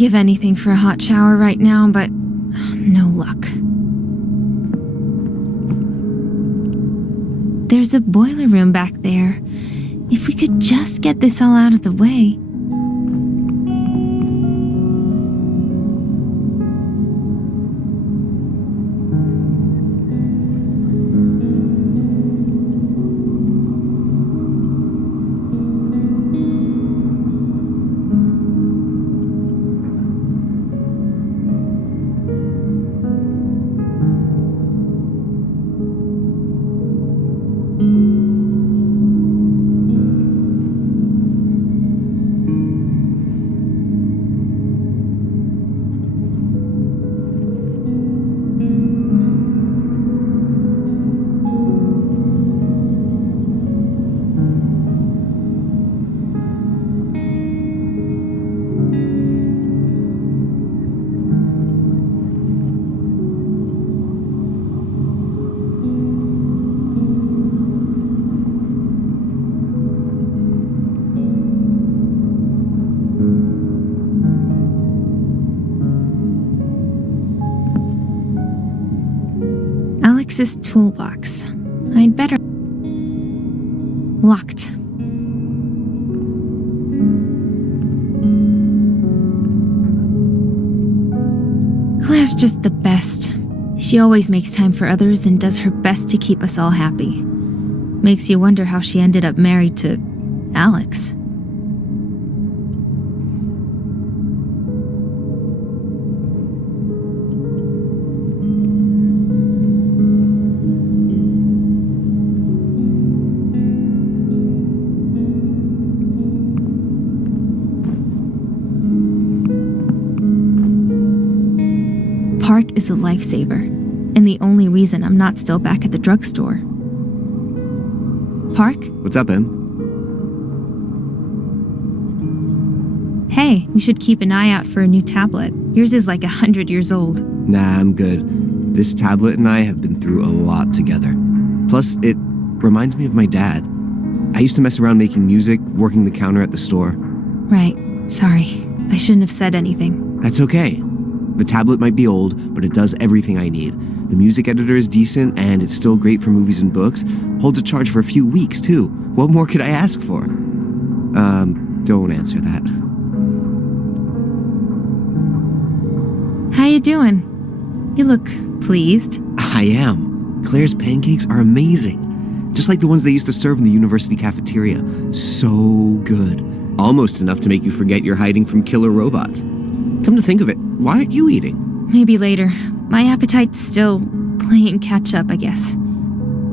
give anything for a hot shower right now, but no luck. There's a boiler room back there. If we could just get this all out of the way. Alex's toolbox. I'd better... Locked. Claire's just the best. She always makes time for others and does her best to keep us all happy. Makes you wonder how she ended up married to Alex. Park is a lifesaver, and the only reason I'm not still back at the drugstore. Park? What's up, Em? Hey, we should keep an eye out for a new tablet. Yours is like 100 years old. Nah, I'm good. This tablet and I have been through a lot together. Plus, it reminds me of my dad. I used to mess around making music, working the counter at the store. Right. Sorry. I shouldn't have said anything. That's okay. The tablet might be old, but it does everything I need. The music editor is decent, and it's still great for movies and books. Holds a charge for a few weeks, too. What more could I ask for? Don't answer that. How you doing? You look pleased. I am. Claire's pancakes are amazing. Just like the ones they used to serve in the university cafeteria. So good. Almost enough to make you forget you're hiding from killer robots. Come to think of it, why aren't you eating? Maybe later. My appetite's still playing catch up, I guess.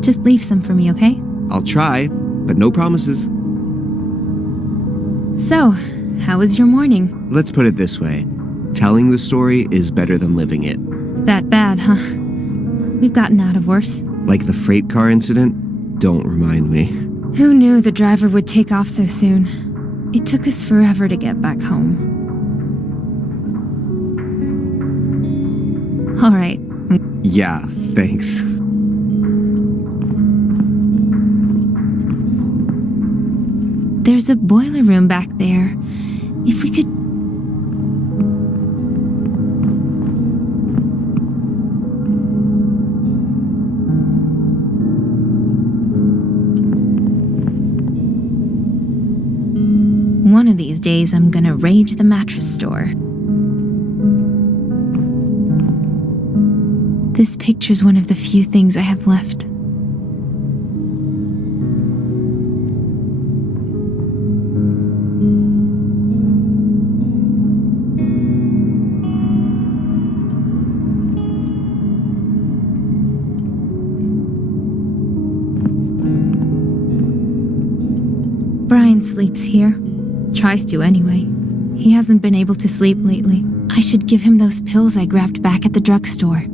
Just leave some for me, okay? I'll try, but no promises. So, how was your morning? Let's put it this way. Telling the story is better than living it. That bad, huh? We've gotten out of worse. Like the freight car incident? Don't remind me. Who knew the driver would take off so soon? It took us forever to get back home. All right. Yeah, thanks. There's a boiler room back there. If we could... One of these days, I'm gonna raid the mattress store. This picture's one of the few things I have left. Brian sleeps here. Tries to anyway. He hasn't been able to sleep lately. I should give him those pills I grabbed back at the drugstore.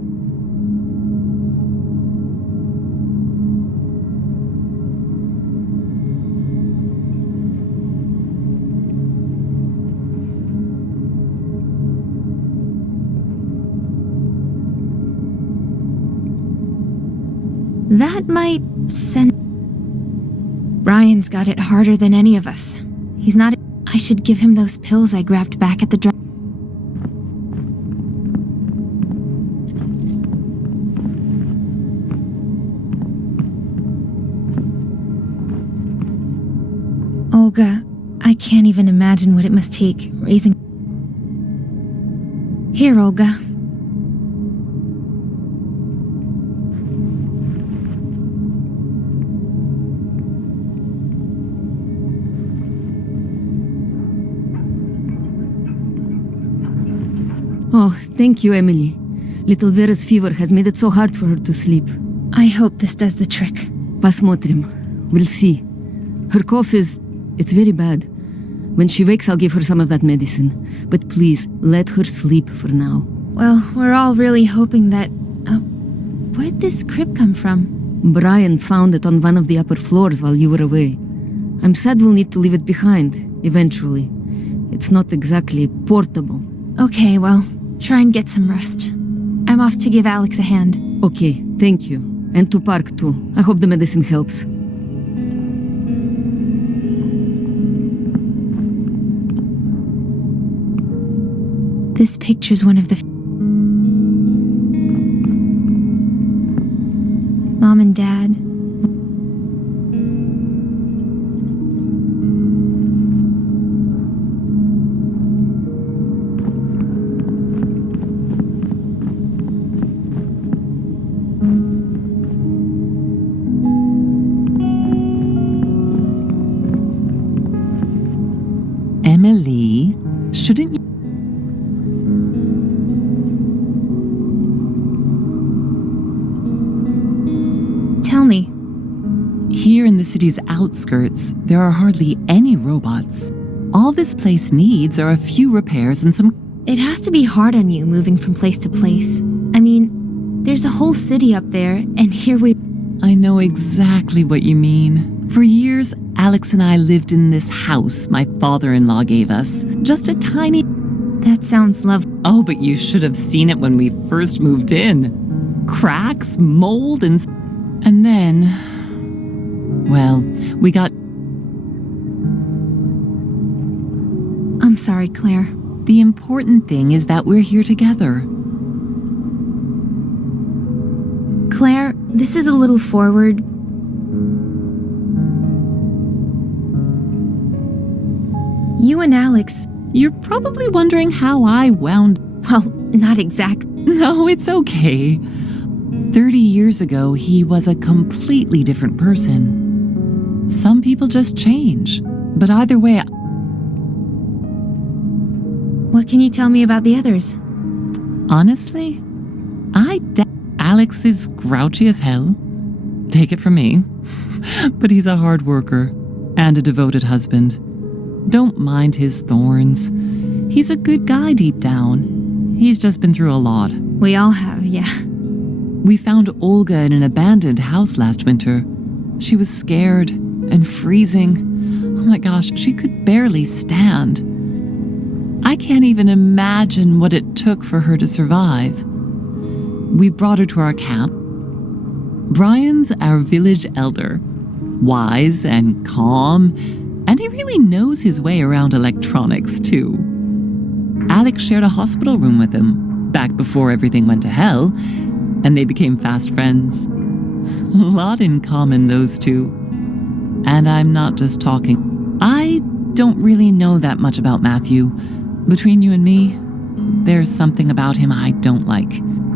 That might send... Brian's got it harder than any of us. He's not... I should give him those pills I grabbed back at the Olga, I can't even imagine what it must take raising... Here, Olga. Oh, thank you, Emily. Little Vera's fever has made it so hard for her to sleep. I hope this does the trick. Посмотрим. We'll see. Her cough it's very bad. When she wakes, I'll give her some of that medicine. But please, let her sleep for now. Well, we're all really hoping that... where'd this crib come from? Brian found it on one of the upper floors while you were away. I'm sad we'll need to leave it behind, eventually. It's not exactly portable. Okay, well, try and get some rest. I'm off to give Alex a hand. Okay, thank you. And to Park, too. I hope the medicine helps. This picture's one of the... Mom and Dad. Emily, shouldn't you? Tell me. Here in the city's outskirts, there are hardly any robots. All this place needs are a few repairs and some... It has to be hard on you moving from place to place. I mean, there's a whole city up there, and here we... I know exactly what you mean. For years, Alex and I lived in this house my father-in-law gave us. Just a tiny... That sounds lovely. Oh, but you should have seen it when we first moved in. Cracks, mold, and... And then... Well, we got... I'm sorry, Claire. The important thing is that we're here together. Claire, this is a little forward. You and Alex... You're probably wondering how I wound... Well, not exactly. No, it's okay. 30 years ago, he was a completely different person. Some people just change. But either way... What can you tell me about the others? Honestly, Alex is grouchy as hell. Take it from me. But he's a hard worker and a devoted husband. Don't mind his thorns. He's a good guy deep down. He's just been through a lot. We all have, yeah. We found Olga in an abandoned house last winter. She was scared and freezing. Oh my gosh, she could barely stand. I can't even imagine what it took for her to survive. We brought her to our camp. Brian's our village elder, wise and calm, and he really knows his way around electronics, too. Alex shared a hospital room with him back before everything went to hell, and they became fast friends. A lot in common, those two. And I'm not just talking. I don't really know that much about Matthew. Between you and me, there's something about him I don't like.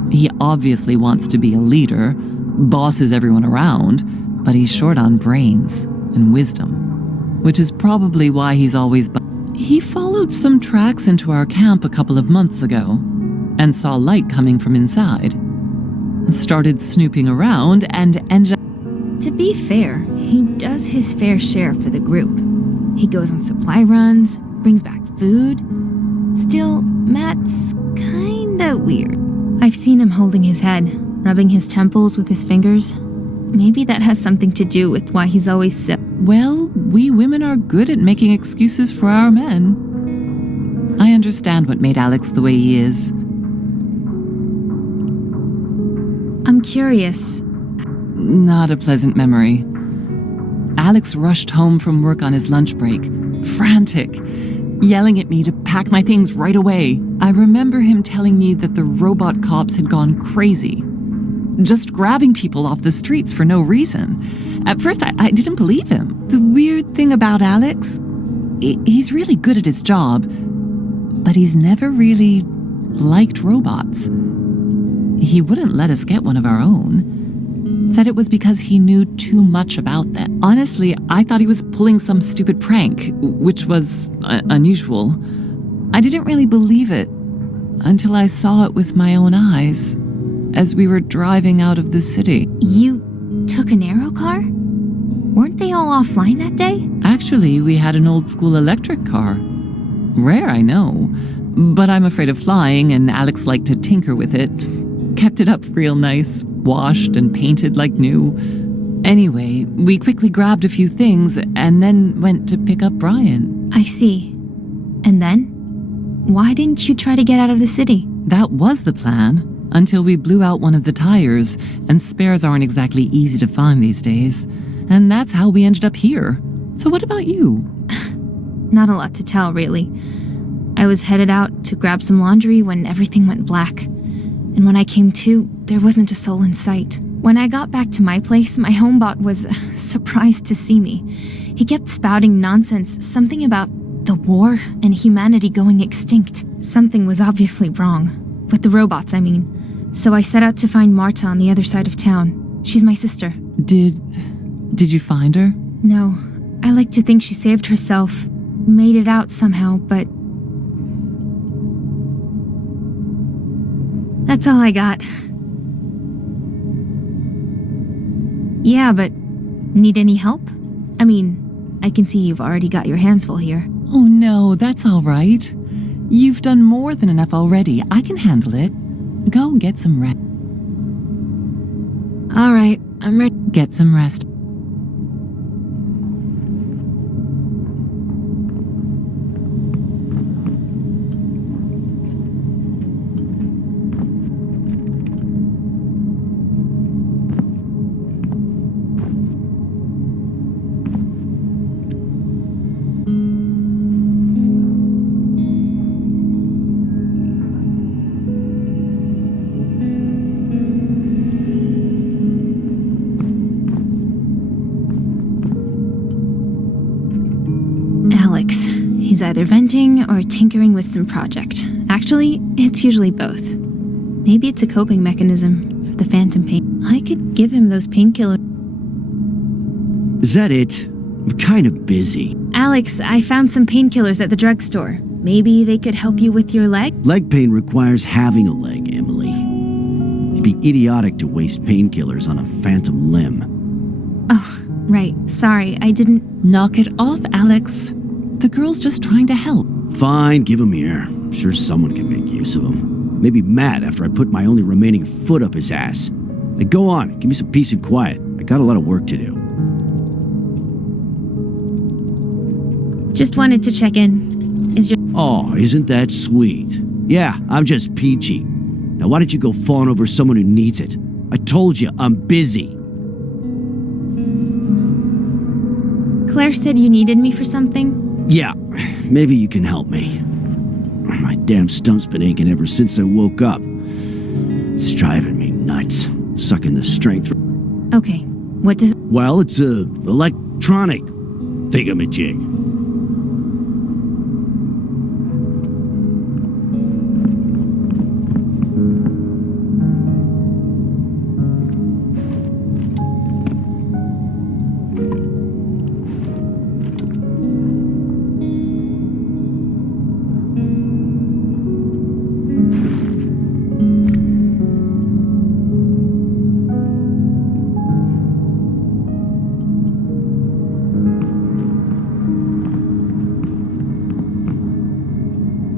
He obviously wants to be a leader, bosses everyone around, but he's short on brains and wisdom, which is probably why he's always... He followed some tracks into our camp a couple of months ago and saw light coming from inside. Started snooping around and ended up... To be fair, he does his fair share for the group. He goes on supply runs, brings back food. Still, Matt's kinda weird. I've seen him holding his head, rubbing his temples with his fingers. Maybe that has something to do with why he's always sick. Well, we women are good at making excuses for our men. I understand what made Alex the way he is. I'm curious. Not a pleasant memory. Alex rushed home from work on his lunch break, frantic. yelling at me to pack my things right away. I remember him telling me that the robot cops had gone crazy, just grabbing people off the streets for no reason. At first, I didn't believe him. The weird thing about Alex, he's really good at his job, but he's never really liked robots. He wouldn't let us get one of our own. Said it was because he knew too much about them. Honestly, I thought he was pulling some stupid prank, which was unusual. I didn't really believe it until I saw it with my own eyes as we were driving out of the city. You took an aero car? Weren't they all offline that day? Actually, we had an old school electric car. Rare, I know, but I'm afraid of flying, and Alex liked to tinker with it. Kept it up real nice, washed and painted like new. Anyway, we quickly grabbed a few things and then went to pick up Brian. I see. And then? Why didn't you try to get out of the city? That was the plan, until we blew out one of the tires, and spares aren't exactly easy to find these days. And that's how we ended up here. So what about you? Not a lot to tell, really. I was headed out to grab some laundry when everything went black. And when I came to, there wasn't a soul in sight. When I got back to my place, my homebot was surprised to see me. He kept spouting nonsense, something about the war and humanity going extinct. Something was obviously wrong. With the robots, I mean. So I set out to find Marta on the other side of town. She's my sister. Did you find her? No. I like to think she saved herself, made it out somehow, but that's all I got. Yeah, but need any help? I mean, I can see you've already got your hands full here. Oh no, that's all right. You've done more than enough already. I can handle it. Go get some rest. All right, I'm ready. Get some rest. Alex. He's either venting or tinkering with some project. Actually, it's usually both. Maybe it's a coping mechanism for the phantom pain. I could give him those painkillers. Is that it? I'm kind of busy. Alex, I found some painkillers at the drugstore. Maybe they could help you with your leg? Leg pain requires having a leg, Emily. It'd be idiotic to waste painkillers on a phantom limb. Oh, right. Sorry, I didn't... Knock it off, Alex. The girl's just trying to help. Fine, give him here. I'm sure someone can make use of him. Maybe Matt after I put my only remaining foot up his ass. Now go on, give me some peace and quiet. I got a lot of work to do. Just wanted to check in. Is your... Oh, isn't that sweet? Yeah, I'm just peachy. Now why don't you go fawn over someone who needs it? I told you, I'm busy. Claire said you needed me for something? Yeah, maybe you can help me. My damn stump's been aching ever since I woke up. It's driving me nuts, sucking the strength. Okay, what does... Well, it's a electronic thingamajig.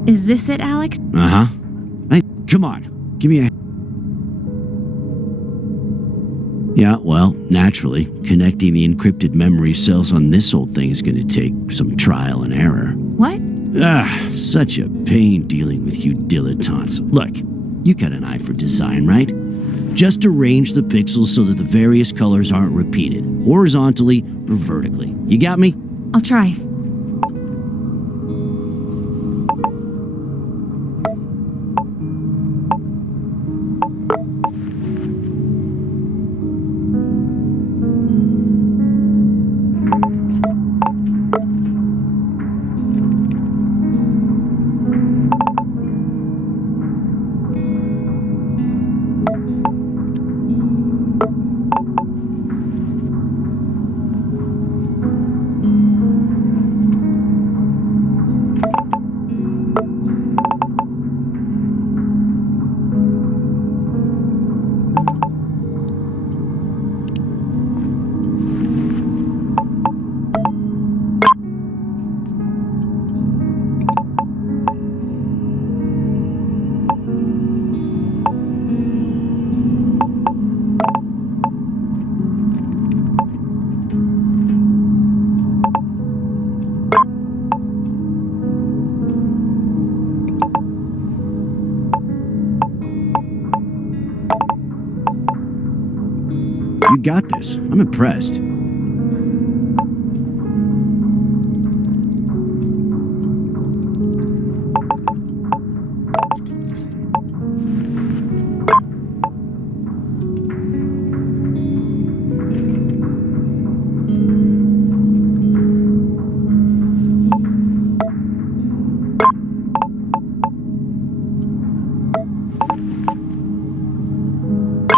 Is this it, Alex? Uh-huh. Hey, come on, give me a... Yeah, well, naturally, connecting the encrypted memory cells on this old thing is gonna take some trial and error. What? Such a pain dealing with you dilettantes. Look, you got an eye for design, right? Just arrange the pixels so that the various colors aren't repeated, horizontally or vertically. You got me? I'll try. You got this. I'm impressed.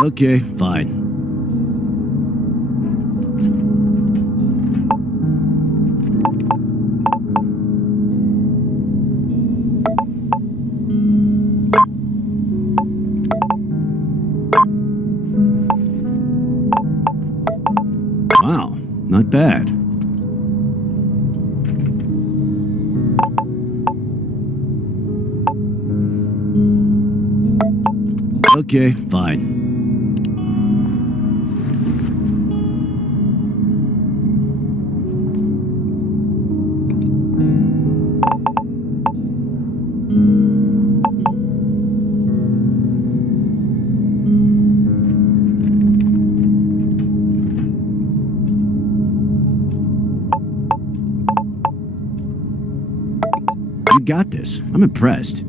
Okay, fine. Wow, not bad. Okay, fine. You got this. I'm impressed.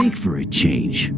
Make for a change.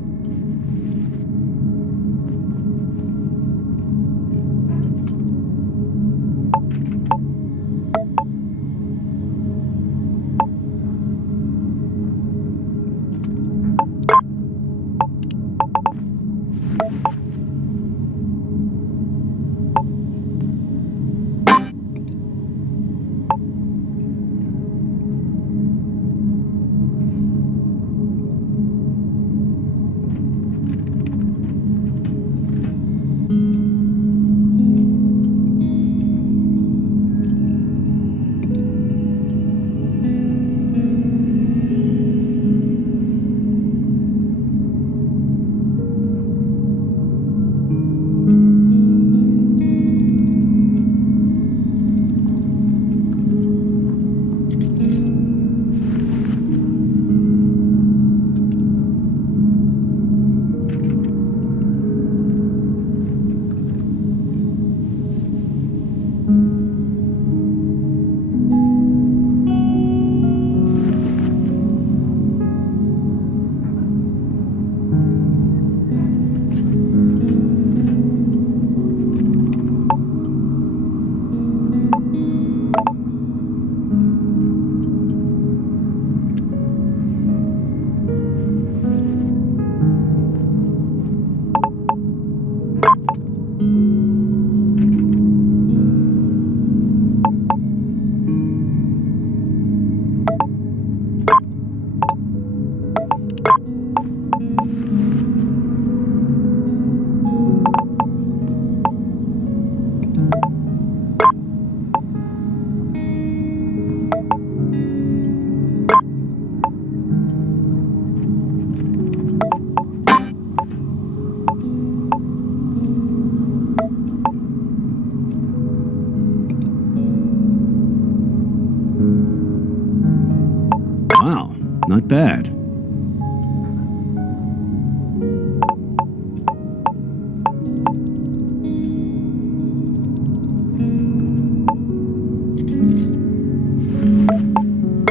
Wow, not bad.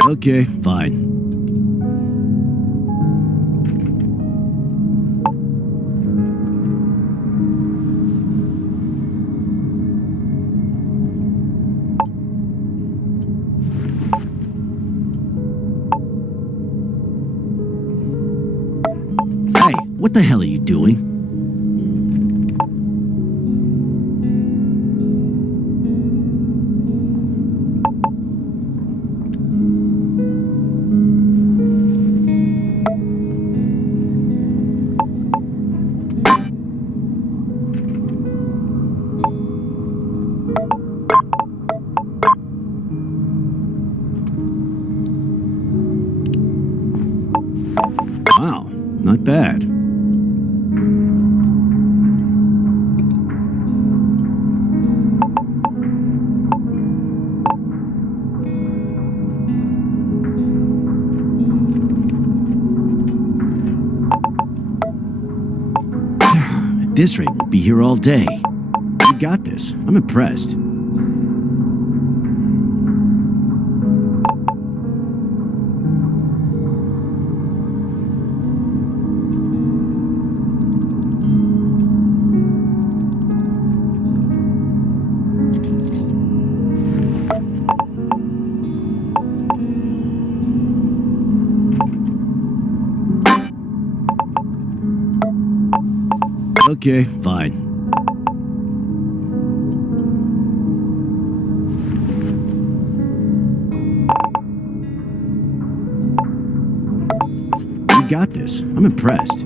Okay, fine. Hey, what the hell are you doing? this rate, we'll be here all day. You got this. I'm impressed. Okay, fine. You got this. I'm impressed.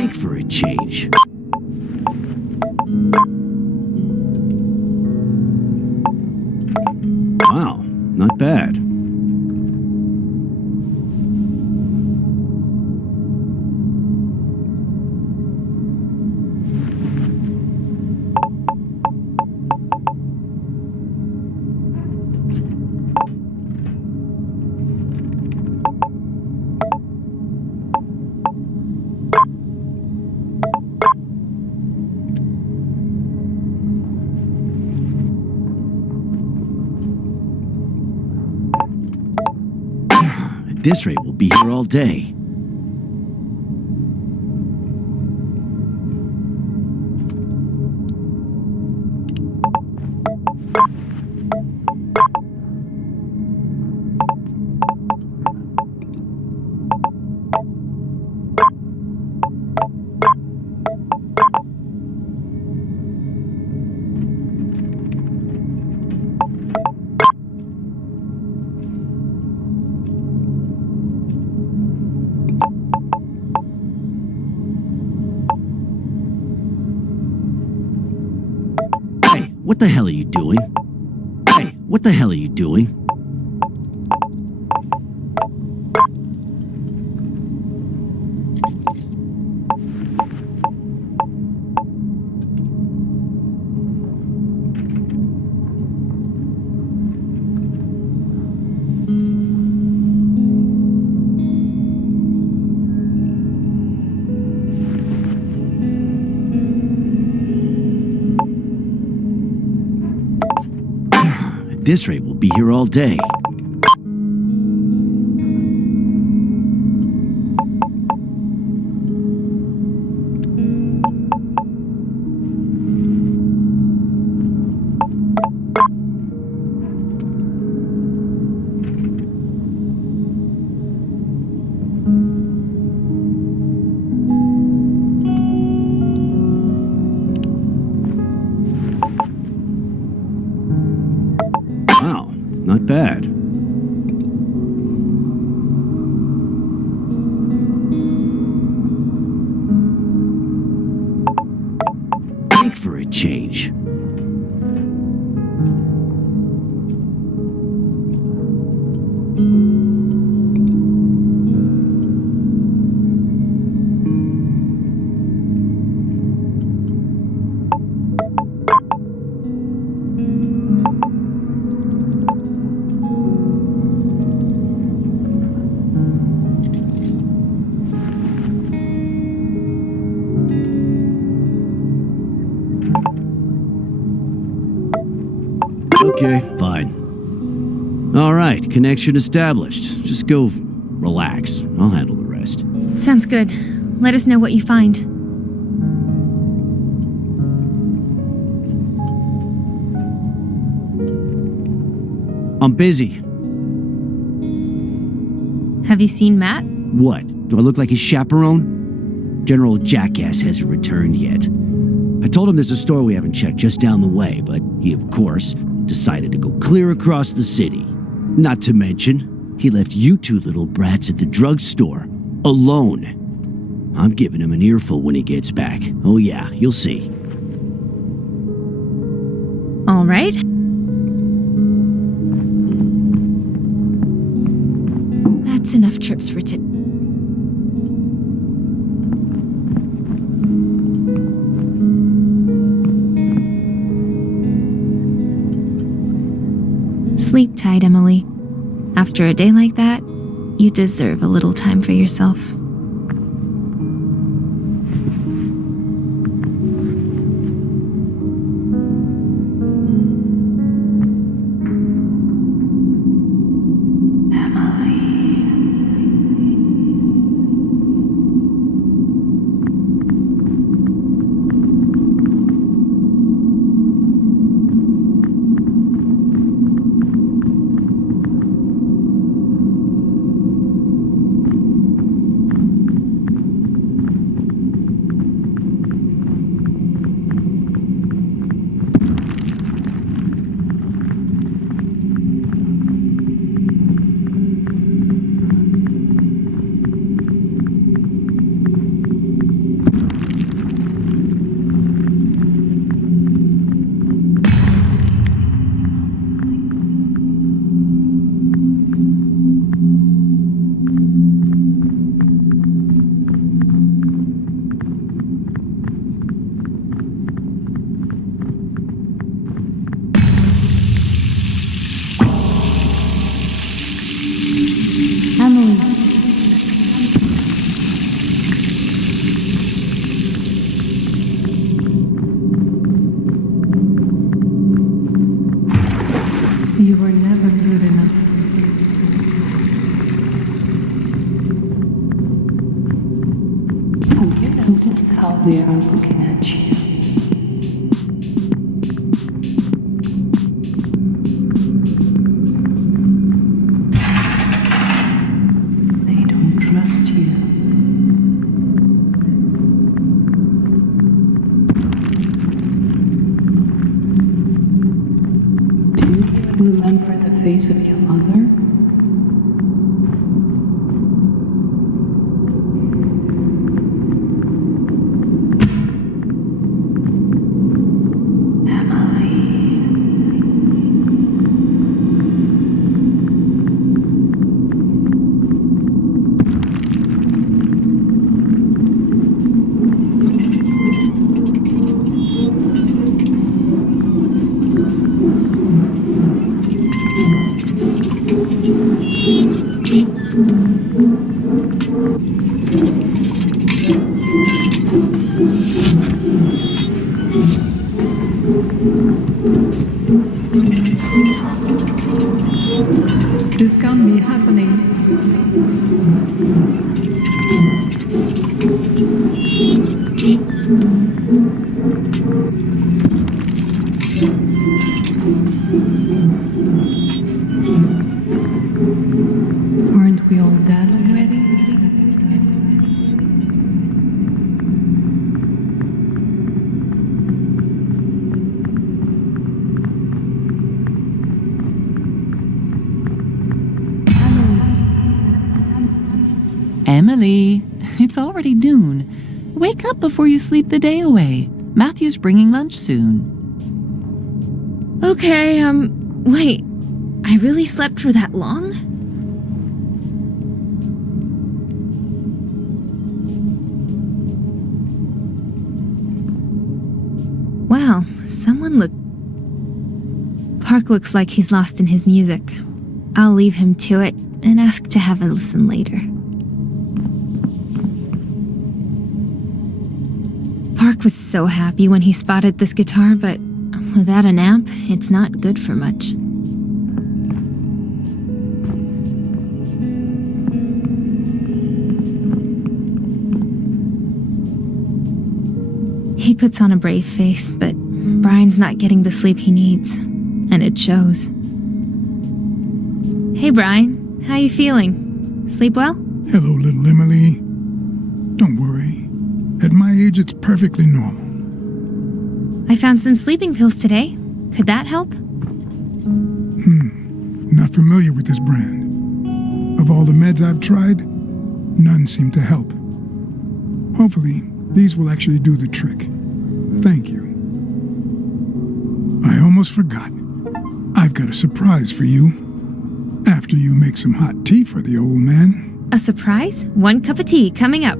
Make for a change. Wow, not bad. At this rate, we'll be here all day. Hey, what the hell are you doing? Hey, what the hell are you doing? At this rate, we'll be here all day. Wow, not bad. Make for a change. Okay, fine. All right, connection established. Just go relax. I'll handle the rest. Sounds good. Let us know what you find. I'm busy. Have you seen Matt? What? Do I look like his chaperone? General Jackass hasn't returned yet. I told him there's a store we haven't checked just down the way, but he, of course, decided to go clear across the city. Not to mention, he left you two little brats at the drugstore, alone. I'm giving him an earful when he gets back. Oh yeah, you'll see. All right. That's enough trips for today. Sleep tight, Emily. After a day like that, you deserve a little time for yourself. You were never good enough. Have you noticed how they are looking at you? They don't trust you. Do you even remember the face of your mother? This can't be happening. Aren't we all dead already? Emily, it's already noon. Wake up before you sleep the day away. Matthew's bringing lunch soon. Okay, wait. I really slept for that long? Wow, someone look. Park looks like he's lost in his music. I'll leave him to it and ask to have a listen later. Park was so happy when he spotted this guitar, but without an amp, it's not good for much. He puts on a brave face, but Brian's not getting the sleep he needs, and it shows. Hey Brian, how you feeling? Sleep well? Hello, little Emily. Don't worry. At my age, it's perfectly normal. I found some sleeping pills today. Could that help? Not familiar with this brand. Of all the meds I've tried, none seem to help. Hopefully, these will actually do the trick. Thank you. I almost forgot. I've got a surprise for you. After you make some hot tea for the old man. A surprise? 1 cup of tea coming up.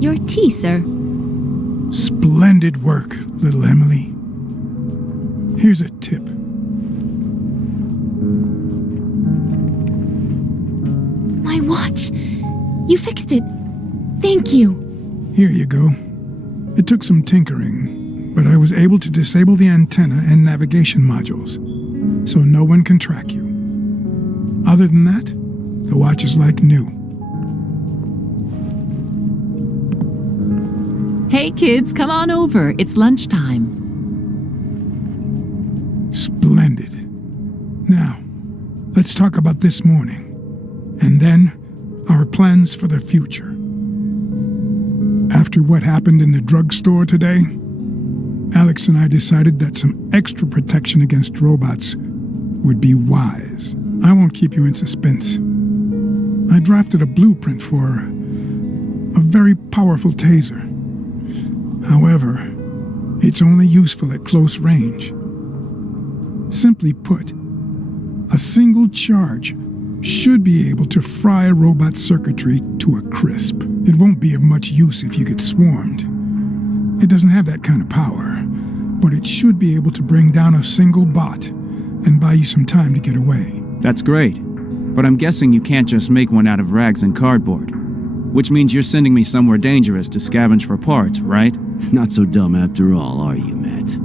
Your tea, sir. Splendid work, little Emily. Here's a tip. My watch! You fixed it. Thank you. Here you go. It took some tinkering, but I was able to disable the antenna and navigation modules, so no one can track you. Other than that, the watch is like new. Hey kids, come on over. It's lunchtime. Splendid. Now, let's talk about this morning, and then our plans for the future. After what happened in the drugstore today, Alex and I decided that some extra protection against robots would be wise. I won't keep you in suspense. I drafted a blueprint for a very powerful taser. However, it's only useful at close range. Simply put, a single charge should be able to fry a robot circuitry to a crisp. It won't be of much use if you get swarmed. It doesn't have that kind of power, but it should be able to bring down a single bot and buy you some time to get away. That's great, but I'm guessing you can't just make one out of rags and cardboard. Which means you're sending me somewhere dangerous to scavenge for parts, right? Not so dumb after all, are you, Matt?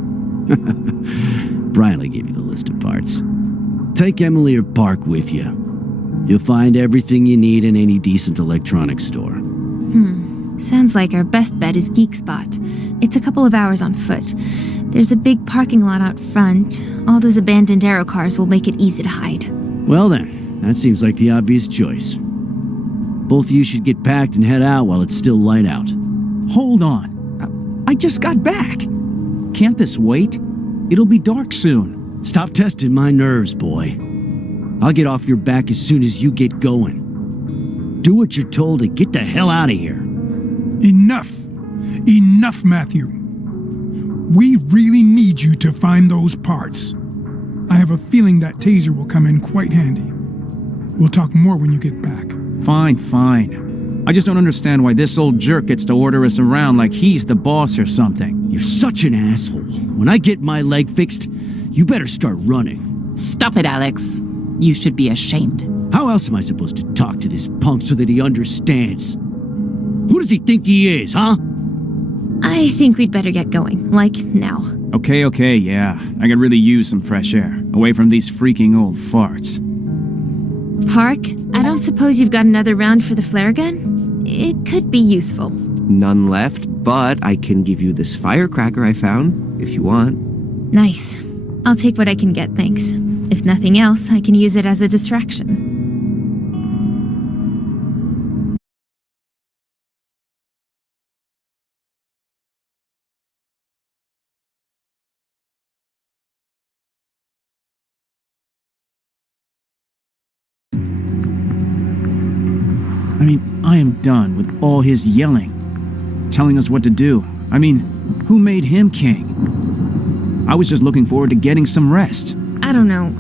Brian will give you the list of parts. Take Emily or Park with you. You'll find everything you need in any decent electronics store. Sounds like our best bet is Geek Spot. It's a couple of hours on foot. There's a big parking lot out front. All those abandoned aero cars will make it easy to hide. Well then, that seems like the obvious choice. Both of you should get packed and head out while it's still light out. Hold on. I just got back. Can't this wait? It'll be dark soon. Stop testing my nerves, boy. I'll get off your back as soon as you get going. Do what you're told and get the hell out of here. Enough! Enough, Matthew! We really need you to find those parts. I have a feeling that taser will come in quite handy. We'll talk more when you get back. Fine. I just don't understand why this old jerk gets to order us around like he's the boss or something. You're such an asshole. When I get my leg fixed, you better start running. Stop it, Alex. You should be ashamed. How else am I supposed to talk to this punk so that he understands? Who does he think he is, huh? I think we'd better get going, like now. Okay, yeah. I could really use some fresh air, away from these freaking old farts. Park, I don't suppose you've got another round for the flare gun? It could be useful. None left, but I can give you this firecracker I found, if you want. Nice. I'll take what I can get, thanks. If nothing else, I can use it as a distraction. I mean, I am done with all his yelling. Telling us what to do. I mean, who made him king? I was just looking forward to getting some rest. I don't know.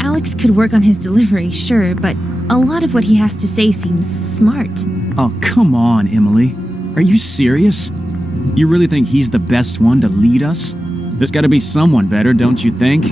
Alex could work on his delivery, sure, but a lot of what he has to say seems smart. Oh, come on, Emily. Are you serious? You really think he's the best one to lead us? There's gotta be someone better, don't you think?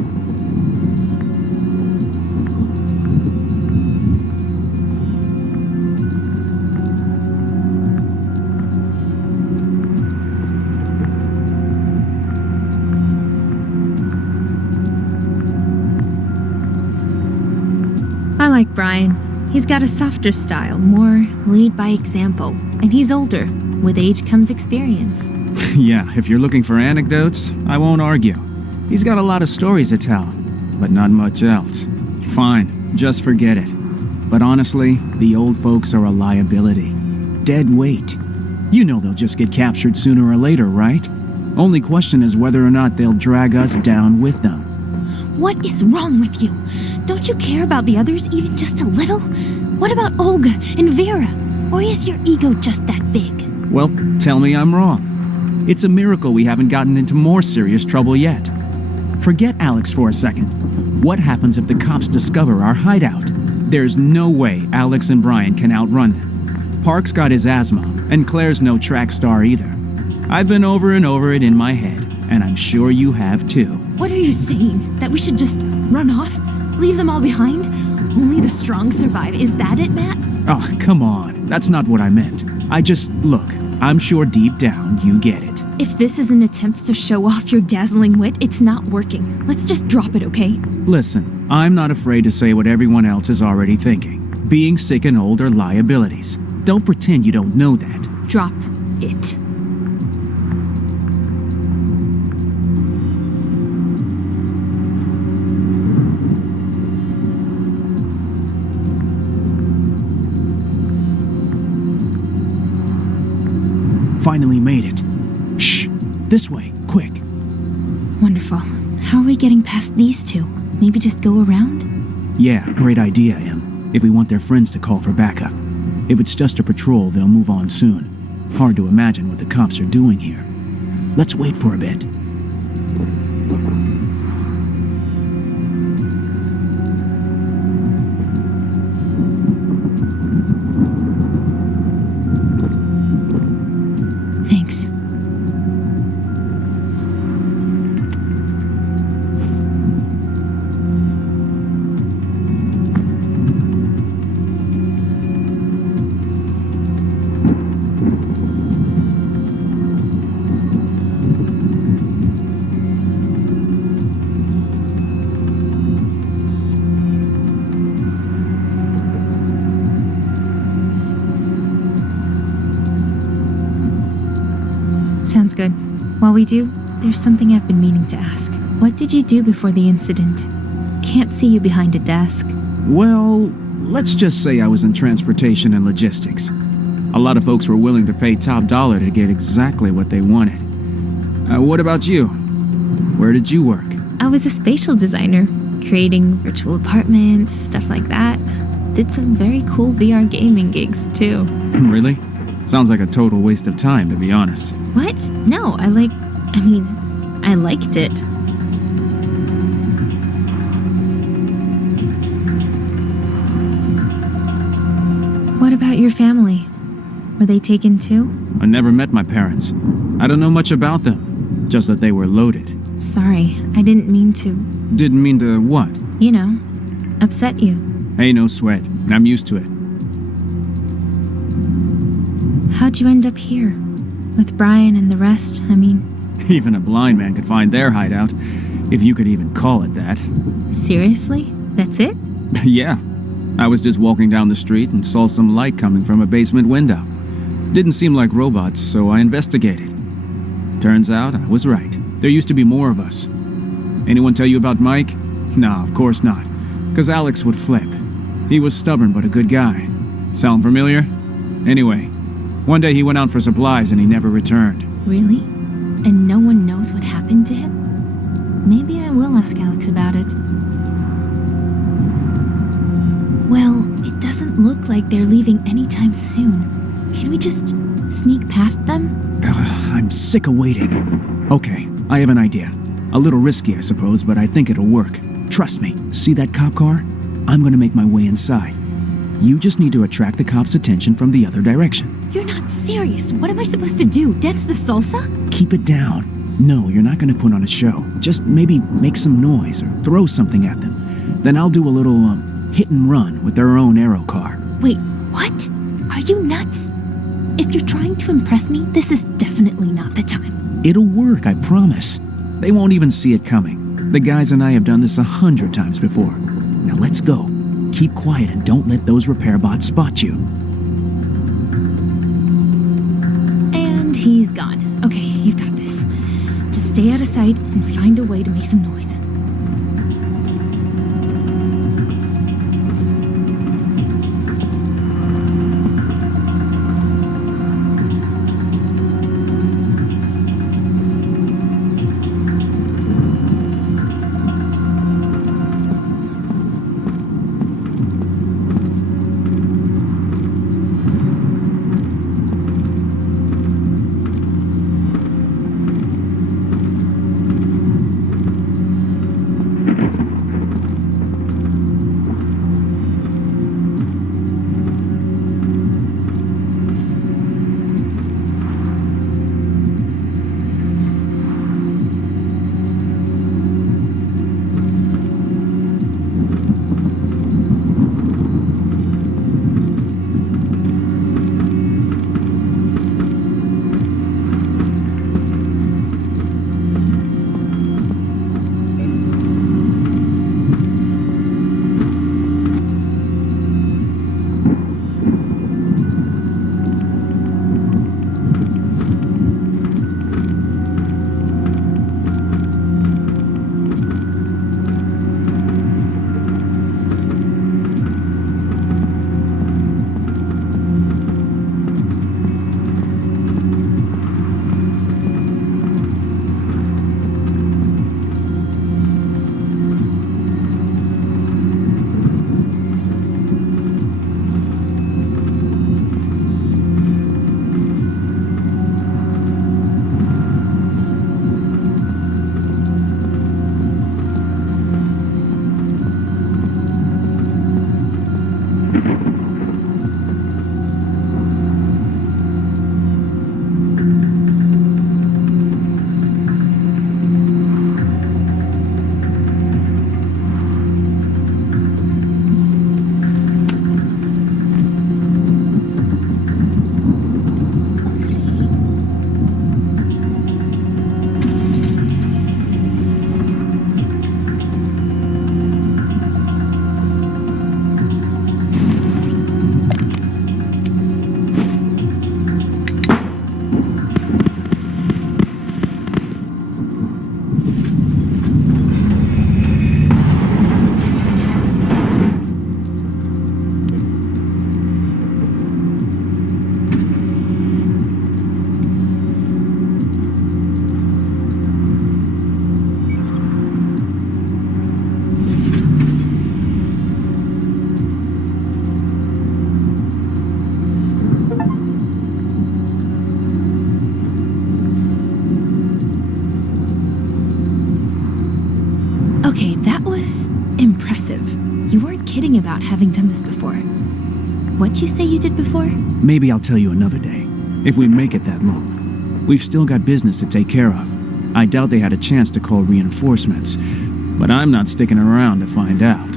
I like Brian. He's got a softer style, more lead by example, and he's older. With age comes experience. Yeah, if you're looking for anecdotes, I won't argue. He's got a lot of stories to tell, but not much else. Fine, just forget it. But honestly, the old folks are a liability. Dead weight. You know they'll just get captured sooner or later, right? Only question is whether or not they'll drag us down with them. What is wrong with you? Don't you care about the others even just a little? What about Olga and Vera? Or is your ego just that big? Well, tell me I'm wrong. It's a miracle we haven't gotten into more serious trouble yet. Forget Alex for a second. What happens if the cops discover our hideout? There's no way Alex and Brian can outrun them. Park's got his asthma, and Claire's no track star either. I've been over and over it in my head, and I'm sure you have too. What are you saying? That we should just run off? Leave them all behind? Only the strong survive. Is that it, Matt? Oh, come on. That's not what I meant. Look, I'm sure deep down you get it. If this is an attempt to show off your dazzling wit, it's not working. Let's just drop it, okay? Listen, I'm not afraid to say what everyone else is already thinking. Being sick and old are liabilities. Don't pretend you don't know that. Drop it. Finally made it. Shh! This way, quick. Wonderful. How are we getting past these two? Maybe just go around? Yeah, great idea, Em. If we want their friends to call for backup. If it's just a patrol, they'll move on soon. Hard to imagine what the cops are doing here. Let's wait for a bit. Thanks. Sounds good. While we do, there's something I've been meaning to ask. What did you do before the incident? Can't see you behind a desk. Well, let's just say I was in transportation and logistics. A lot of folks were willing to pay top dollar to get exactly what they wanted. What about you? Where did you work? I was a spatial designer, creating virtual apartments, stuff like that. Did some very cool VR gaming gigs, too. Really? Sounds like a total waste of time, to be honest. What? No, I liked it. What about your family? Were they taken too? I never met my parents. I don't know much about them, just that they were loaded. Sorry, I didn't mean to, Didn't mean to what? upset you. Hey, no sweat. I'm used to it. How'd you end up here? With Brian and the rest, Even a blind man could find their hideout, if you could even call it that. Seriously? That's it? Yeah. I was just walking down the street and saw some light coming from a basement window. Didn't seem like robots, so I investigated. Turns out I was right. There used to be more of us. Anyone tell you about Mike? Nah, of course not. 'Cause Alex would flip. He was stubborn but a good guy. Sound familiar? Anyway, one day he went out for supplies and he never returned. Really? And no one knows what happened to him? Maybe I will ask Alex about it. Well, it doesn't look like they're leaving anytime soon. Can we just sneak past them? I'm sick of waiting. Okay, I have an idea. A little risky, I suppose, but I think it'll work. Trust me. See that cop car? I'm gonna make my way inside. You just need to attract the cops' attention from the other direction. You're not serious. What am I supposed to do? Dance the salsa? Keep it down. No, you're not going to put on a show. Just maybe make some noise or throw something at them. Then I'll do a little, hit and run with their own aero car. Wait, what? Are you nuts? If you're trying to impress me, this is definitely not the time. It'll work, I promise. They won't even see it coming. The guys and I have done this 100 times before. Now let's go. Keep quiet and don't let those repair bots spot you. And he's gone. Okay, you've got this. Just stay out of sight and find a way to make some noise. Okay, that was impressive. You weren't kidding about having done this before. What'd you say you did before? Maybe I'll tell you another day, if we make it that long. We've still got business to take care of. I doubt they had a chance to call reinforcements, but I'm not sticking around to find out.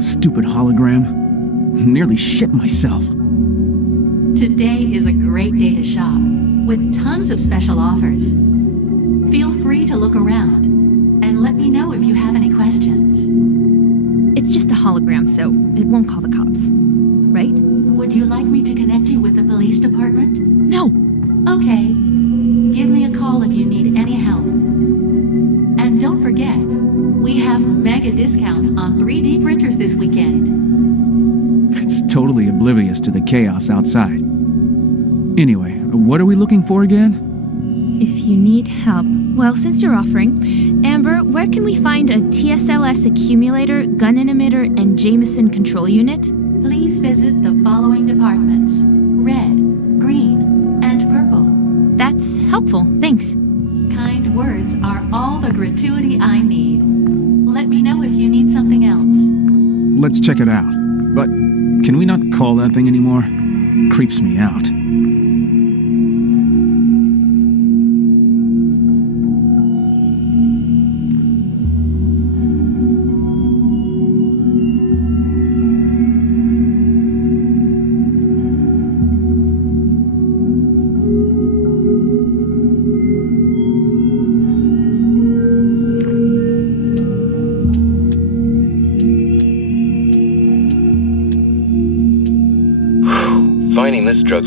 Stupid hologram. Nearly shit myself. Today is a great day to shop, with tons of special offers. Feel free to look around, and let me know if you have any questions. It's just a hologram, so it won't call the cops. Right? Would you like me to connect you with the police department? No! Okay. Give me a call if you need any help. And don't forget, we have mega discounts on 3D printers this weekend. It's totally oblivious to the chaos outside. Anyway, what are we looking for again? If you need help, well, since you're offering, Amber, where can we find a TSLS accumulator, gun emitter, and Jameson control unit? Please visit the following departments: red, green, and purple. That's helpful, thanks. Kind words are all the gratuity I need. Let me know if you need something else. Let's check it out. But can we not call that thing anymore? Creeps me out. Finding this drug.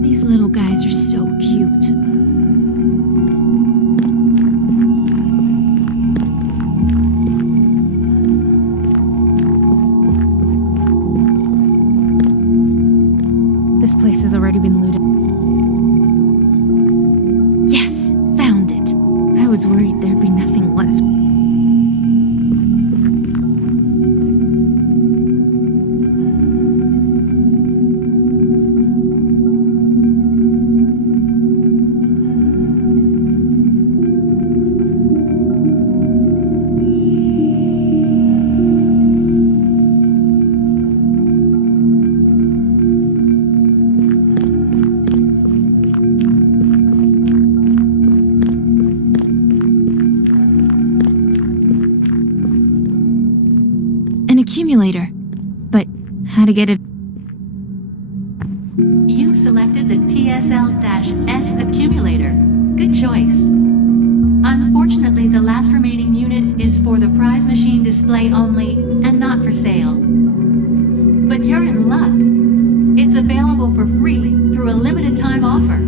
These little guys are so cute. This place has already been looted. Yes! Found it! I was worried there'd be nothing left. An accumulator. But how to get it? You've selected the TSL-S accumulator. Good choice. Unfortunately, the last remaining unit is for the prize machine display only and not for sale. But you're in luck. It's available for free through a limited time offer.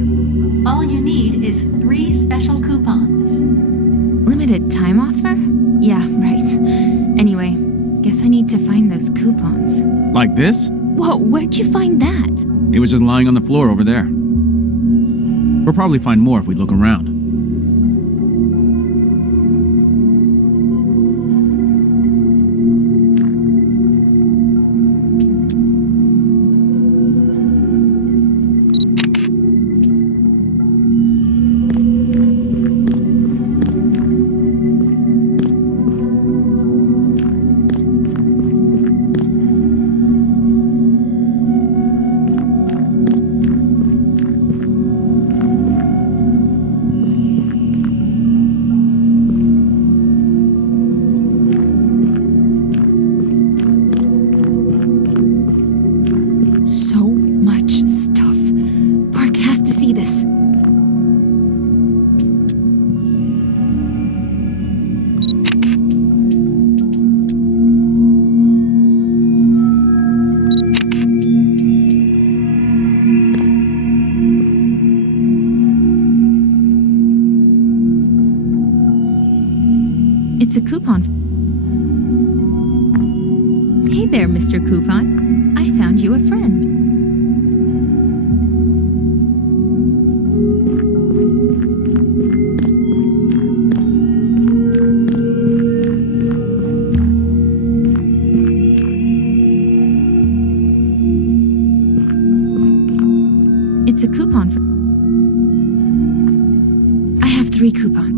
All you need is 3 special coupons. Limited time offer? Yeah, right. Anyway, guess I need to find those coupons. Like this? Whoa, where'd you find that? It was just lying on the floor over there. We'll probably find more if we look around. It's a coupon. Hey there, Mr. Coupon. I found you a friend. It's a coupon for... I have 3 coupons.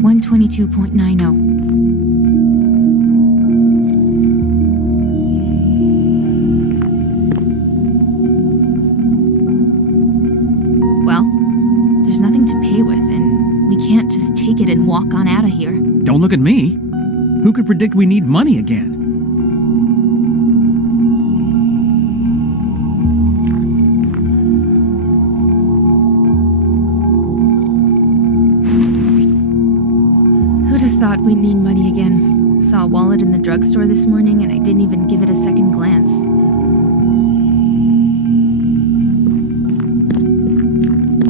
$122.90. Well, there's nothing to pay with, and we can't just take it and walk on out of here. Don't look at me. Who could predict we need money again? Who'd have thought we'd need money again? Saw a wallet in the drugstore this morning, and I didn't even give it a second glance.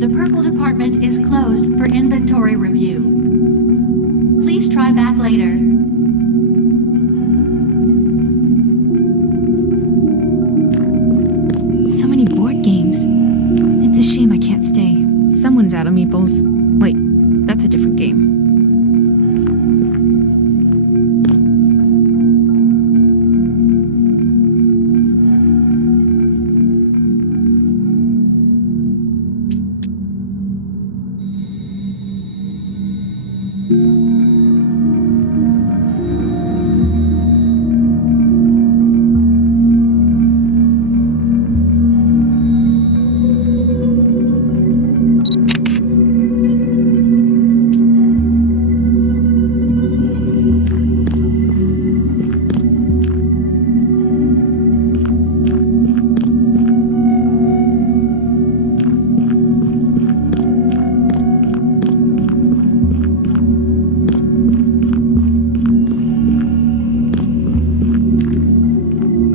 The Purple Department is closed for inventory review. Please try back later. So many board games. It's a shame I can't stay. Someone's out of meeples. Wait, that's a different game.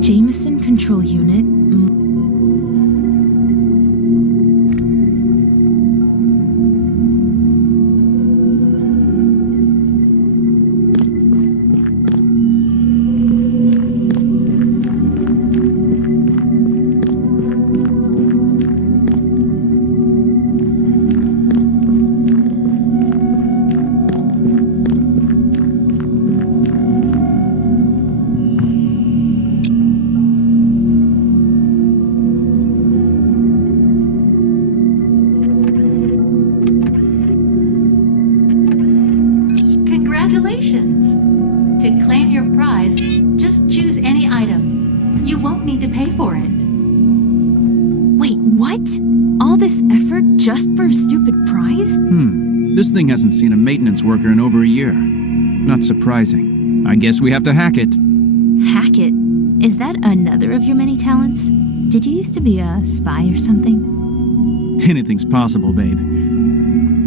Jameson Control Unit. Congratulations! To claim your prize, just choose any item. You won't need to pay for it. Wait, what? All this effort just for a stupid prize? This thing hasn't seen a maintenance worker in over a year. Not surprising. I guess we have to hack it. Hack it? Is that another of your many talents? Did you used to be a spy or something? Anything's possible, babe.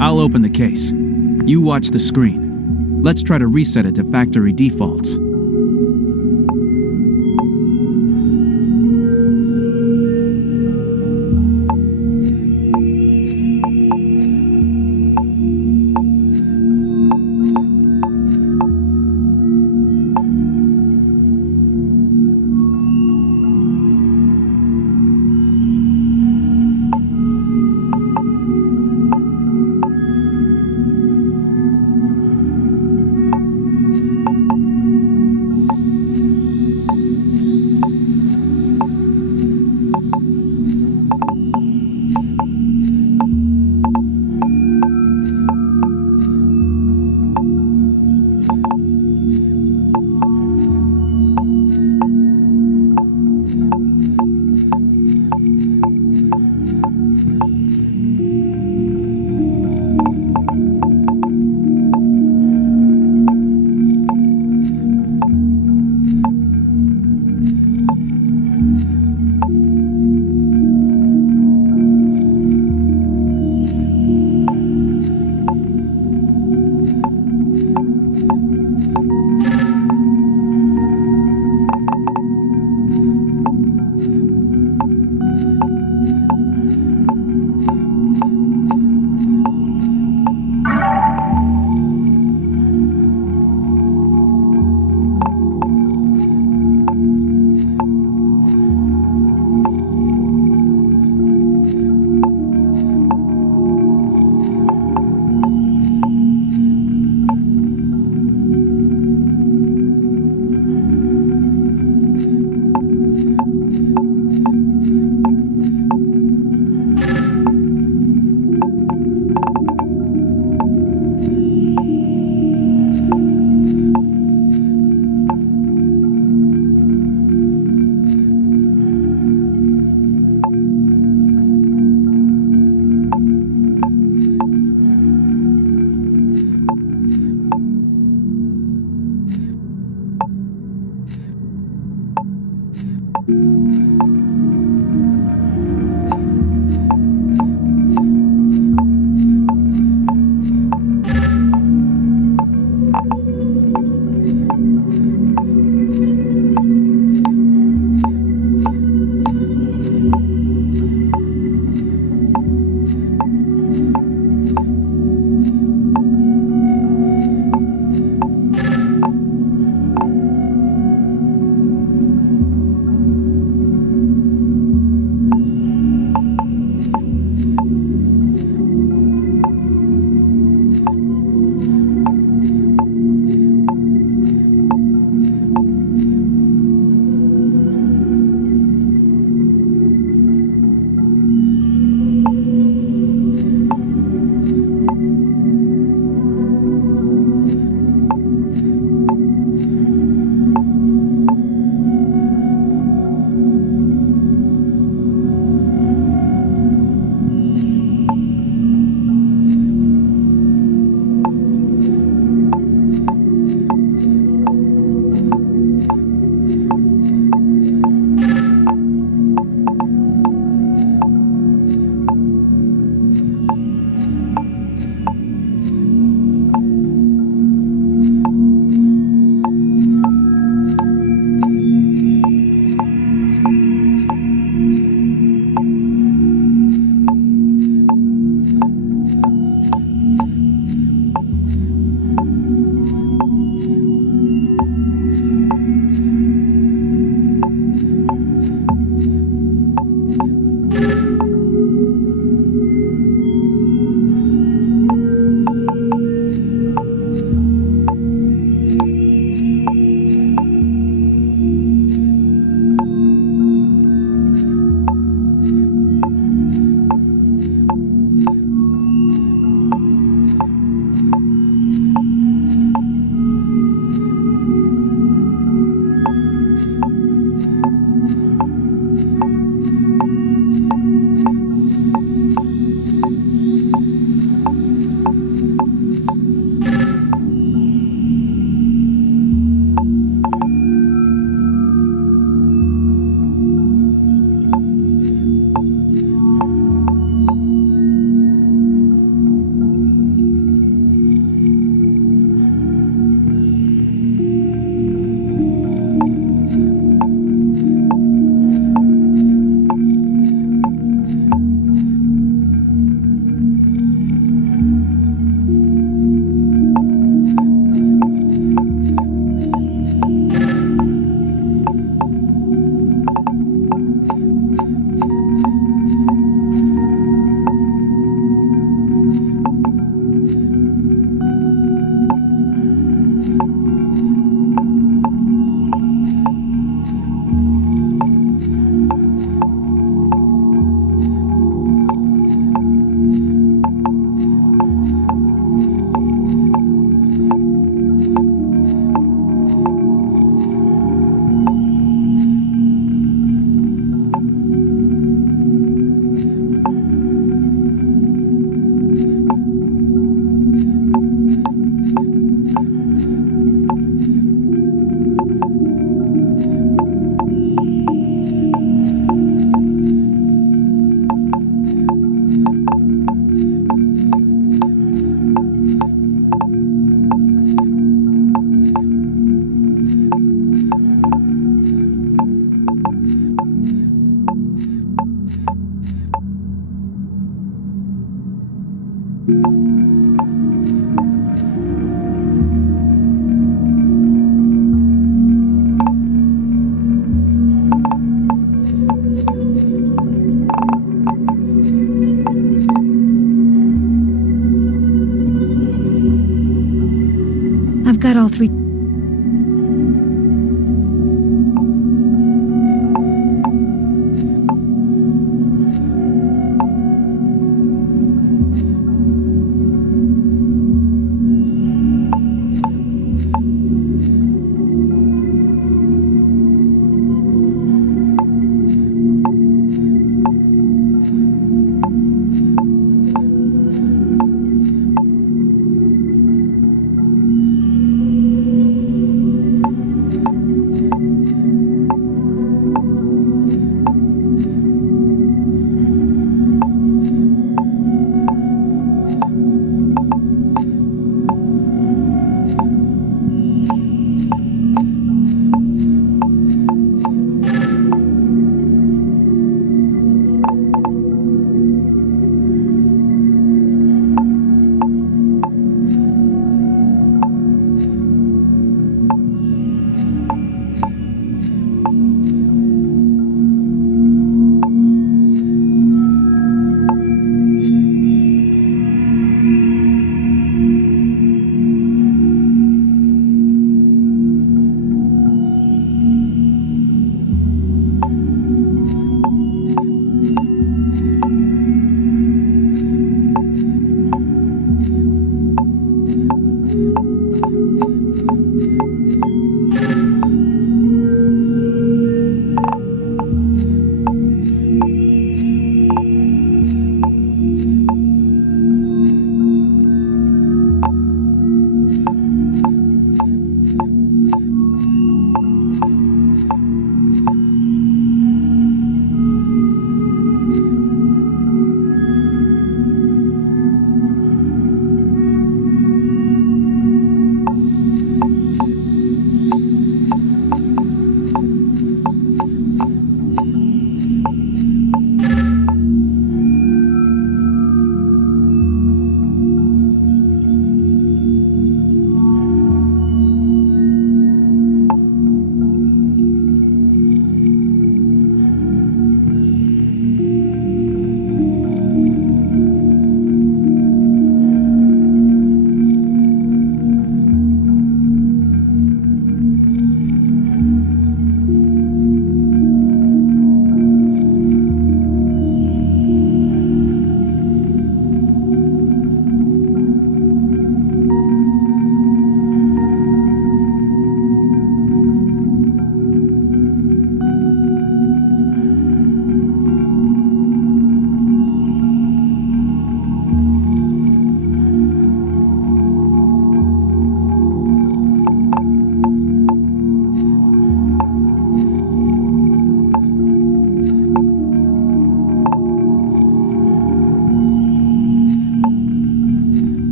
I'll open the case. You watch the screen. Let's try to reset it to factory defaults.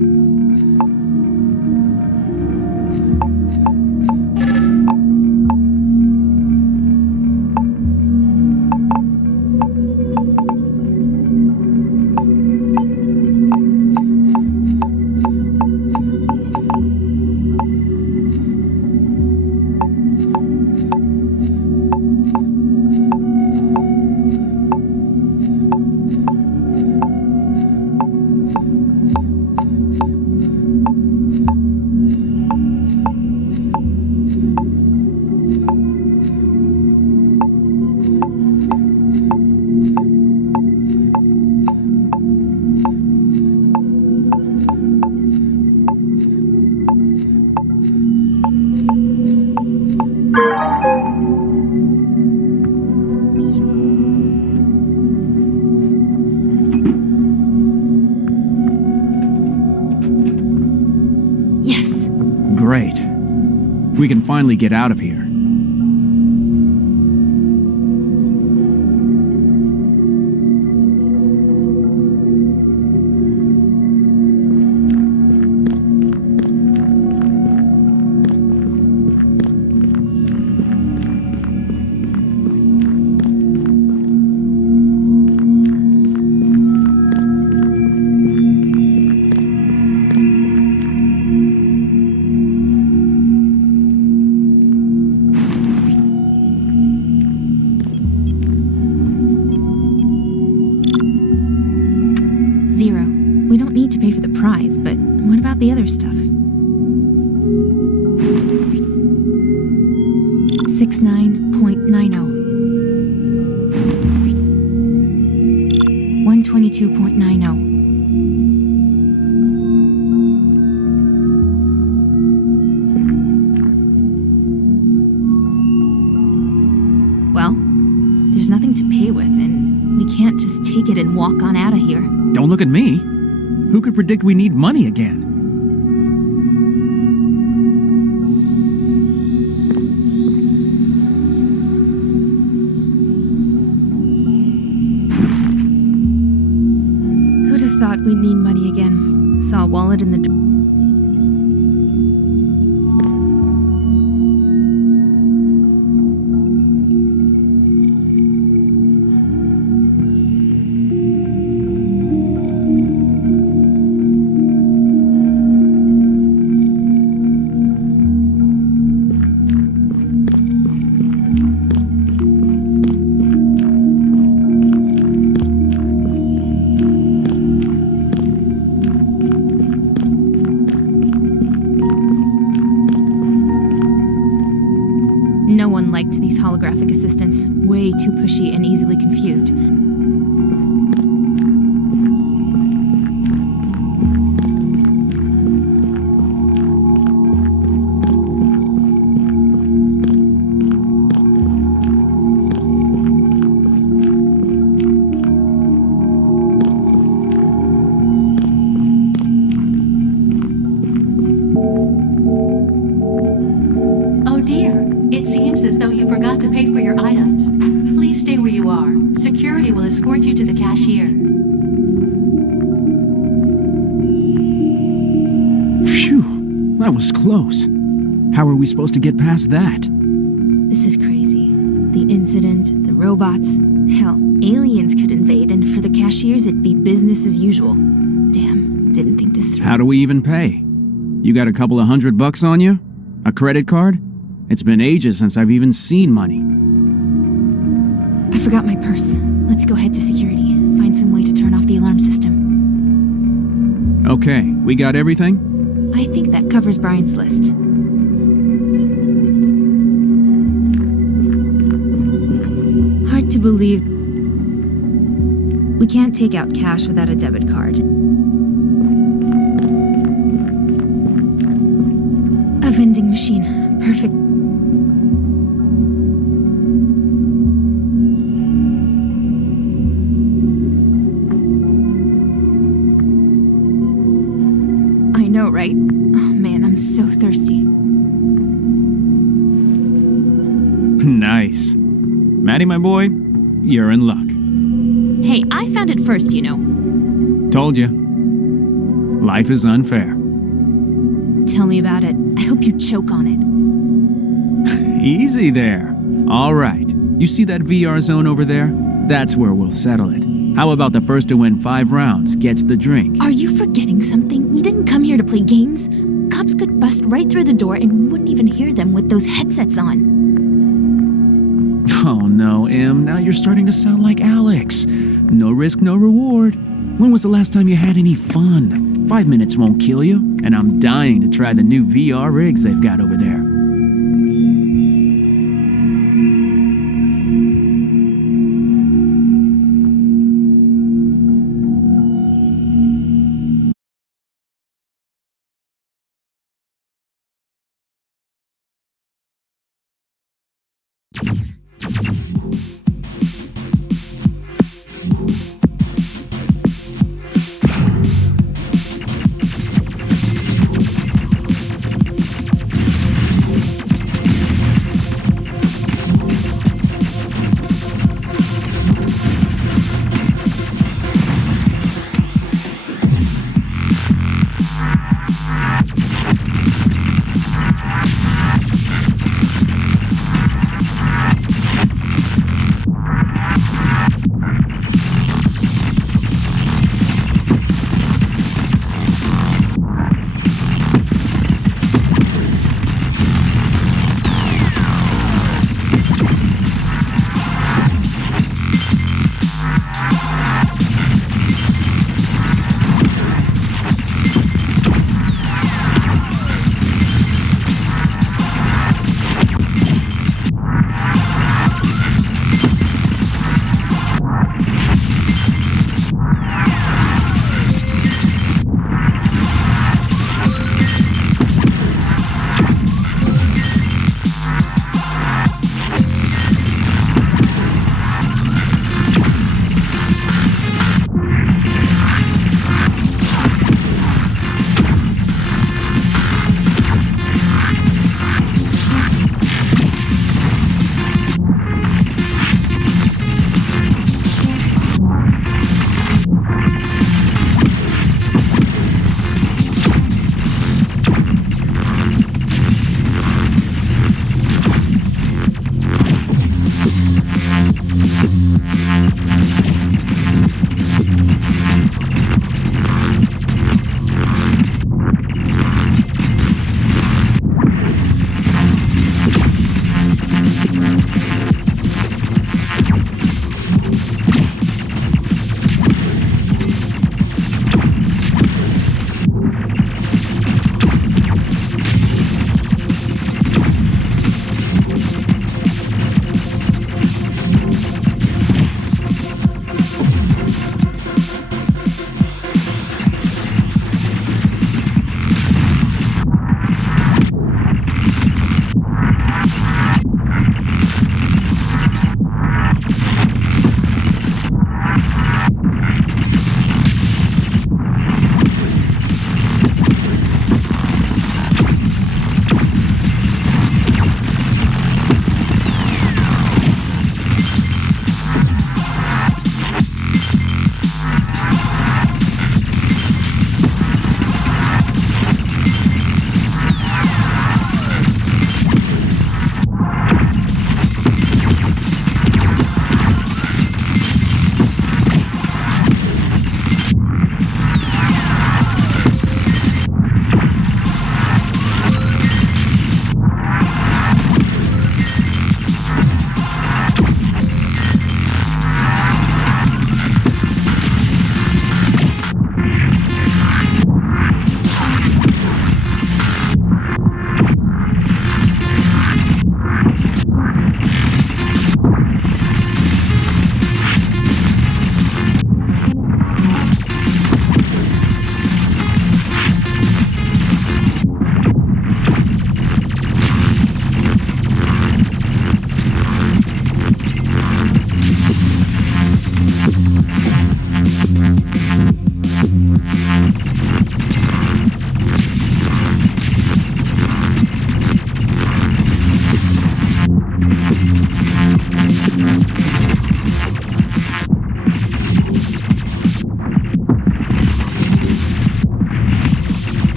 Yes. Great. We can finally get out of here. Zero. We don't need to pay for the prize, but what about the other stuff? 69.90. 122.90. Well, there's nothing to pay with, and we can't just take it and walk on out of here. Don't look at me. Who could predict we need money again? Who'd have thought we'd need money again? Saw a wallet in the door. No one liked these holographic assistants. Way too pushy and easily confused. Oh dear, it seems as though you forgot to pay for your items. Please stay where you are. Security will escort you to the cashier. Phew, that was close. How are we supposed to get past that? This is crazy. The incident, the robots. Hell, aliens could invade, and for the cashiers, it'd be business as usual. Damn, didn't think this through. How do we even pay? You got a couple of $100 on you? A credit card? It's been ages since I've even seen money. I forgot my purse. Let's go head to security. Find some way to turn off the alarm system. Okay, we got everything? I think that covers Brian's list. Hard to believe. We can't take out cash without a debit card. A vending machine. Perfect. I know, right? Oh man, I'm so thirsty. Nice. Maddie, my boy, you're in luck. Hey, I found it first, you know. Told you. Life is unfair. Tell me about it. I hope you choke on it. Easy there. All right. You see that VR zone over there? That's where we'll settle it. How about the first to win 5 rounds gets the drink? Are you forgetting something? We didn't come here to play games. Cops could bust right through the door and we wouldn't even hear them with those headsets on. Oh no, Em. Now you're starting to sound like Alex. No risk, no reward. When was the last time you had any fun? 5 minutes won't kill you, and I'm dying to try the new VR rigs they've got over there.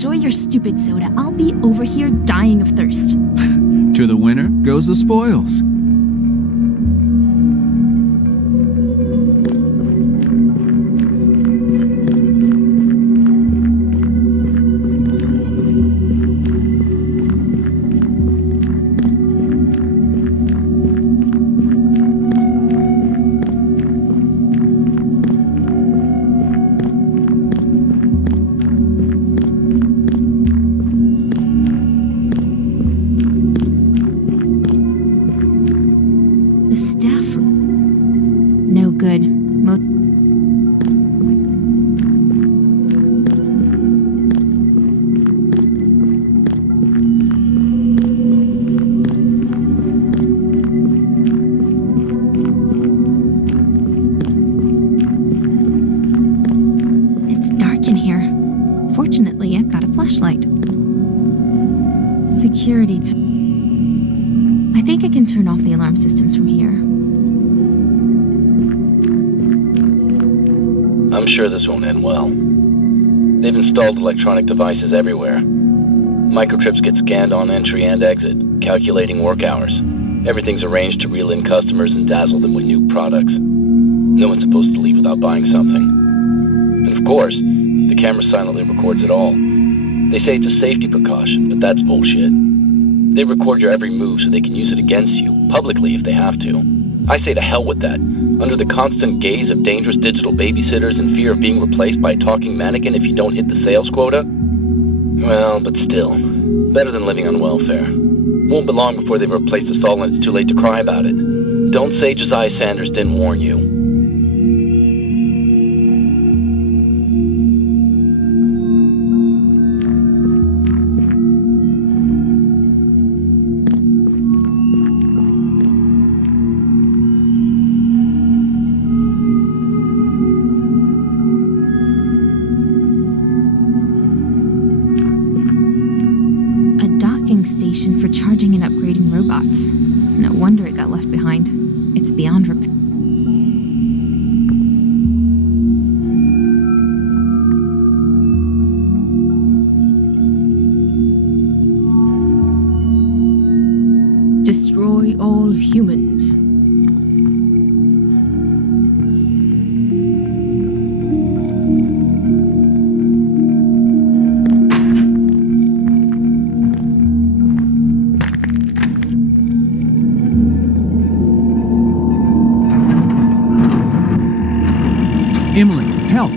enjoy your stupid soda. I'll be over here dying of thirst. To the winner goes the spoils. The staff room. No good. It's dark in here. Fortunately, I've got a flashlight. Security. I think I can turn off the alarm systems from here. I'm sure this won't end well. They've installed electronic devices everywhere. Microchips get scanned on entry and exit, calculating work hours. Everything's arranged to reel in customers and dazzle them with new products. No one's supposed to leave without buying something. And of course, the camera silently records it all. They say it's a safety precaution, but that's bullshit. They record your every move so they can use it against you, publicly if they have to. I say to hell with that. Under the constant gaze of dangerous digital babysitters and fear of being replaced by a talking mannequin if you don't hit the sales quota? Well, but still. Better than living on welfare. Won't be long before they've replaced us all and it's too late to cry about it. Don't say Josiah Sanders didn't warn you. Station for charging and upgrading robots. No wonder it got left behind. It's beyond repair. Destroy all humans. Emily, help!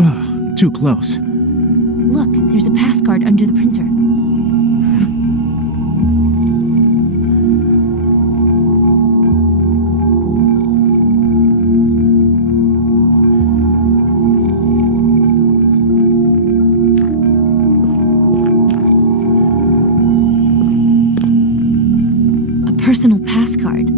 Ugh, too close. Look, there's a pass card under the printer. Personal pass card.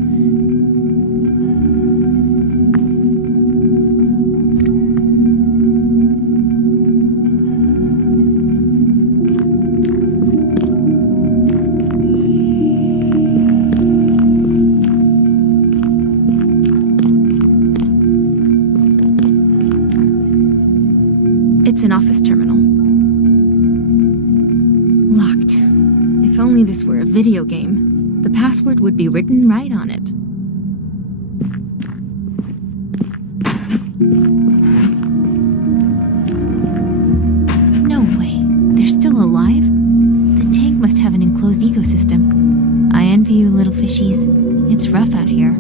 It's an office terminal. Locked. If only this were a video game. The password would be written right on it. No way. They're still alive? The tank must have an enclosed ecosystem. I envy you, little fishies. It's rough out here.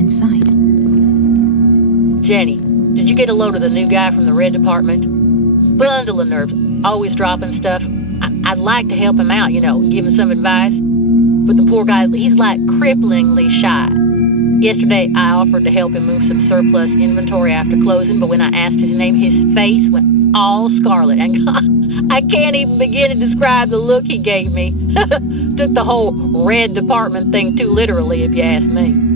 inside. Jenny, did you get a load of the new guy from the Red Department? Bundle of nerves, always dropping stuff. I'd like to help him out, give him some advice. But the poor guy, he's like cripplingly shy. Yesterday, I offered to help him move some surplus inventory after closing, but when I asked his name, his face went all scarlet. And I can't even begin to describe the look he gave me. Took the whole Red Department thing too literally, if you ask me.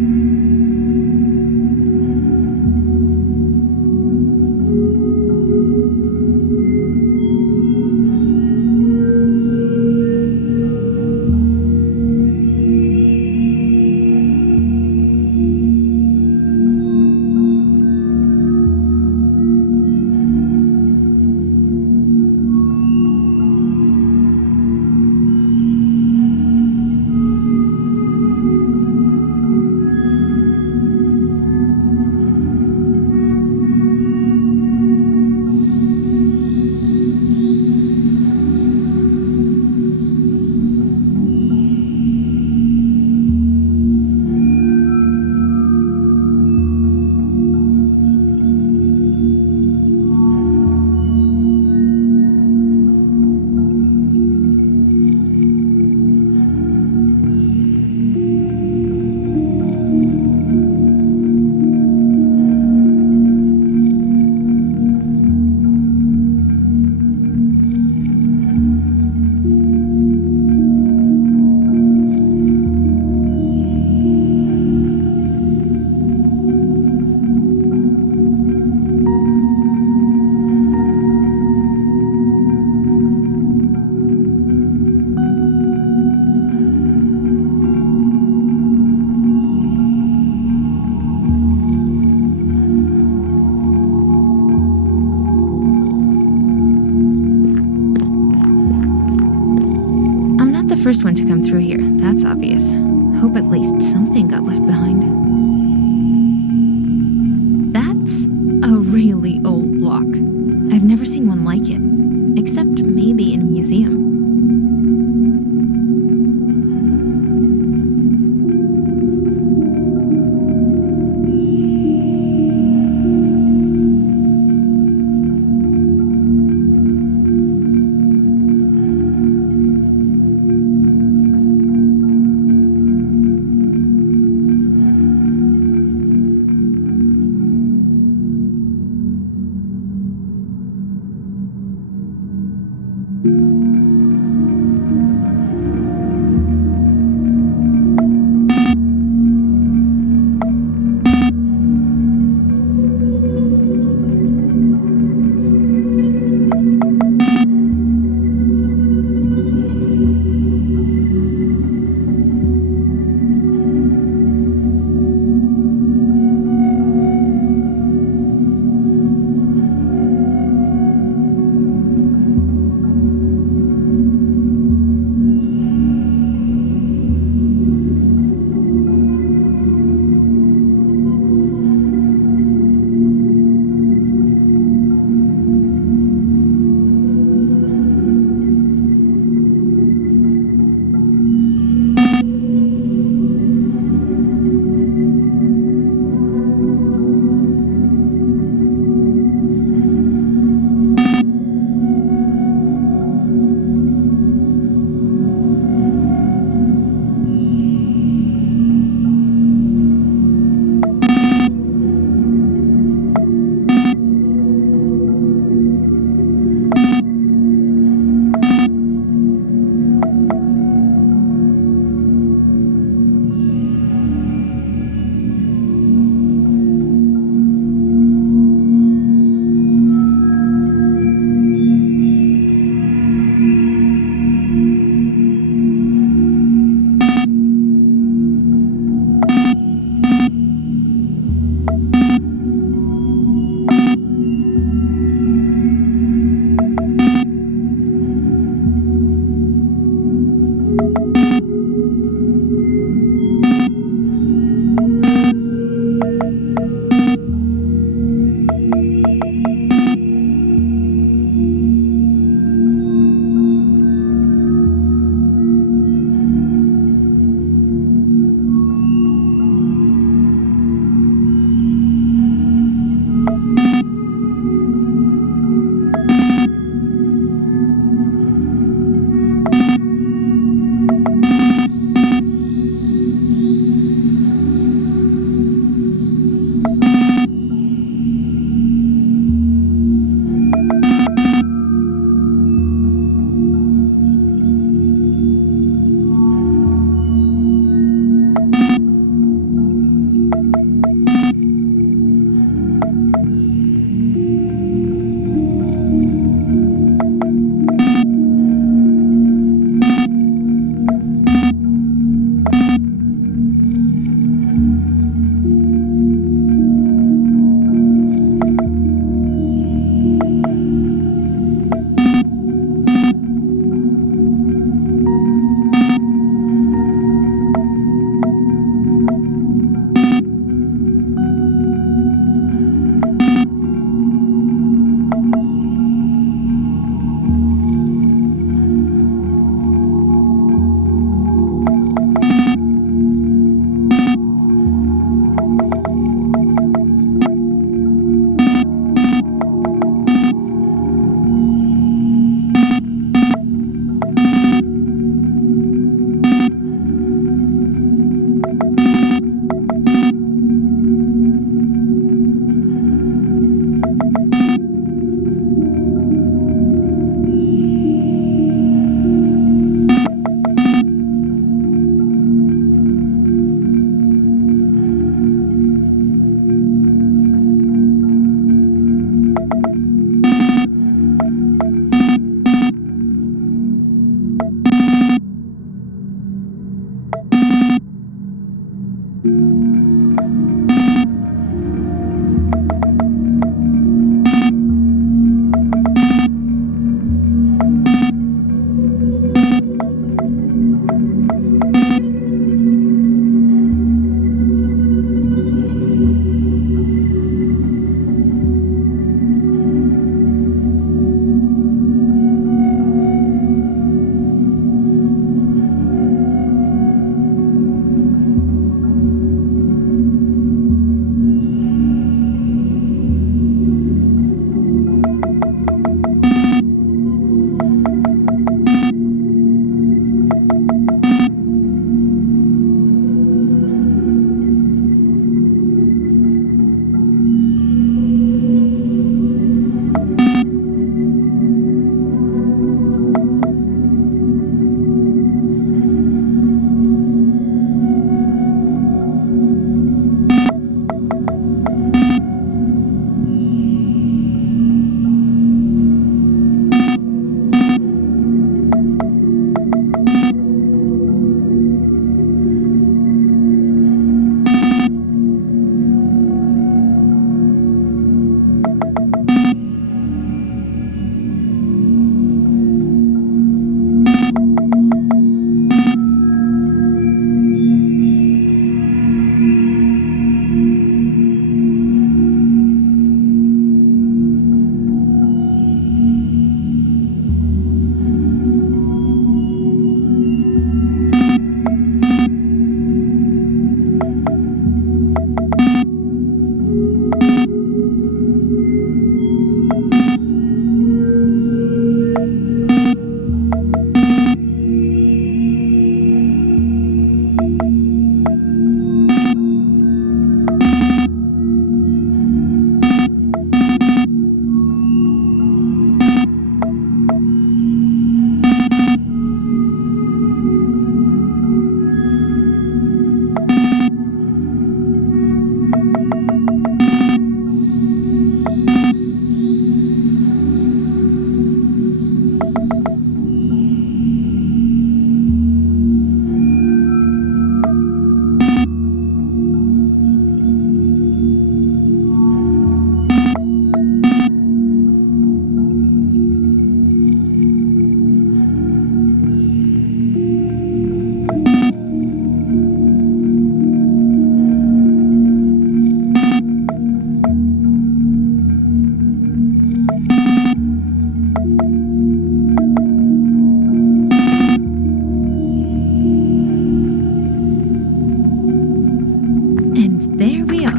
First one to come through here, that's obvious. Hope at least something got left behind. That's a really old block. I've never seen one like it, except maybe in a museum.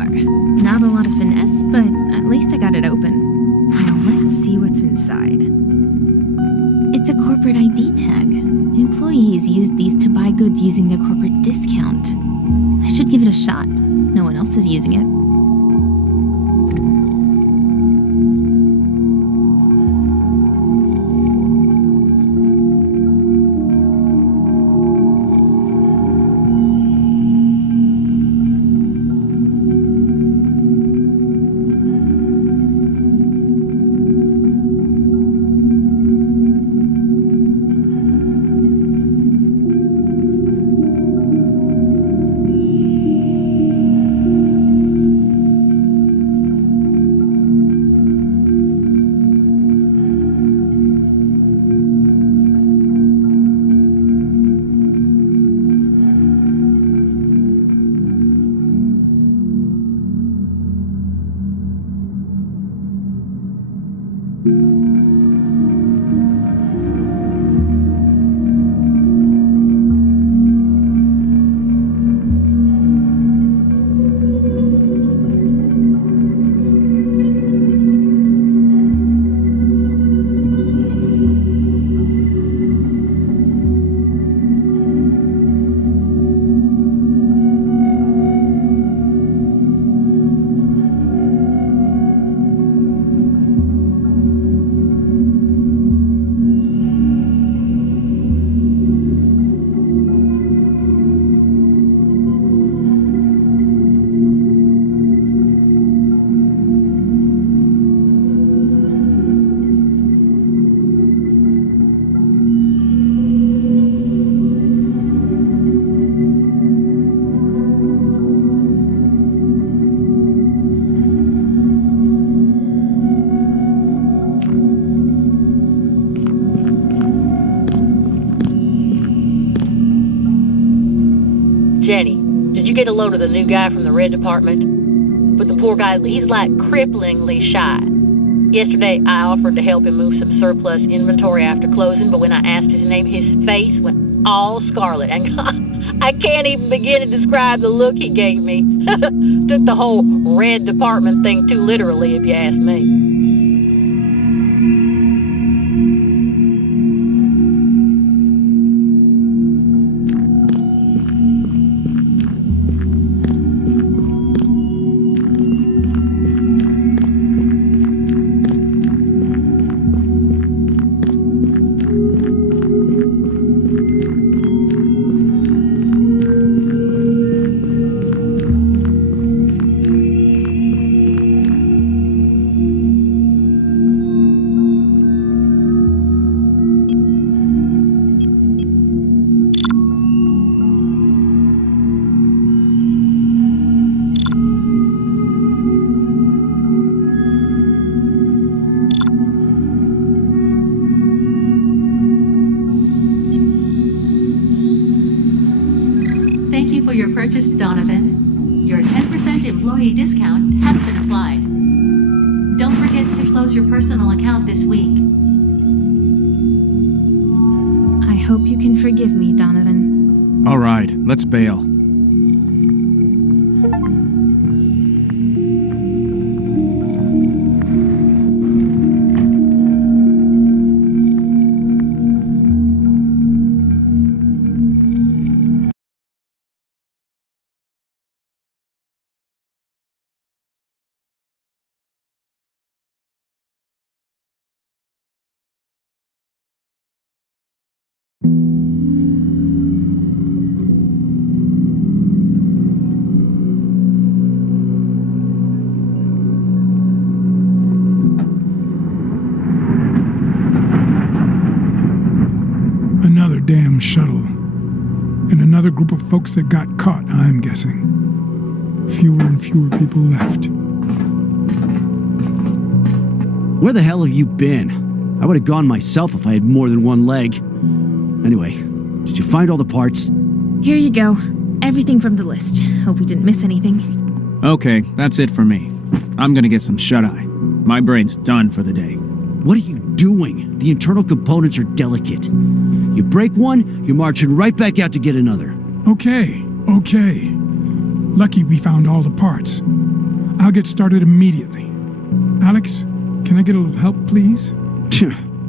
car. Not a lot of finesse, but at least I got it open. Now let's see what's inside. It's a corporate ID tag. Employees use these to buy goods using their corporate discount. I should give it a shot. No one else is using it. Jenny, did you get a load of the new guy from the Red Department? But the poor guy, he's like cripplingly shy. Yesterday, I offered to help him move some surplus inventory after closing, but when I asked his name, his face went all scarlet. And I can't even begin to describe the look he gave me. Took the whole Red Department thing too literally, if you ask me. Your purchase, Donovan. Your 10% employee discount has been applied. Don't forget to close your personal account this week. I hope you can forgive me, Donovan. All right, let's bail. Another damn shuttle. And another group of folks that got caught, I'm guessing. Fewer and fewer people left. Where the hell have you been? I would have gone myself if I had more than one leg. Anyway, did you find all the parts? Here you go. Everything from the list. Hope we didn't miss anything. Okay, that's it for me. I'm gonna get some shut-eye. My brain's done for the day. What are you doing? The internal components are delicate. You break one, you're marching right back out to get another. Okay. Lucky we found all the parts. I'll get started immediately. Alex, can I get a little help, please?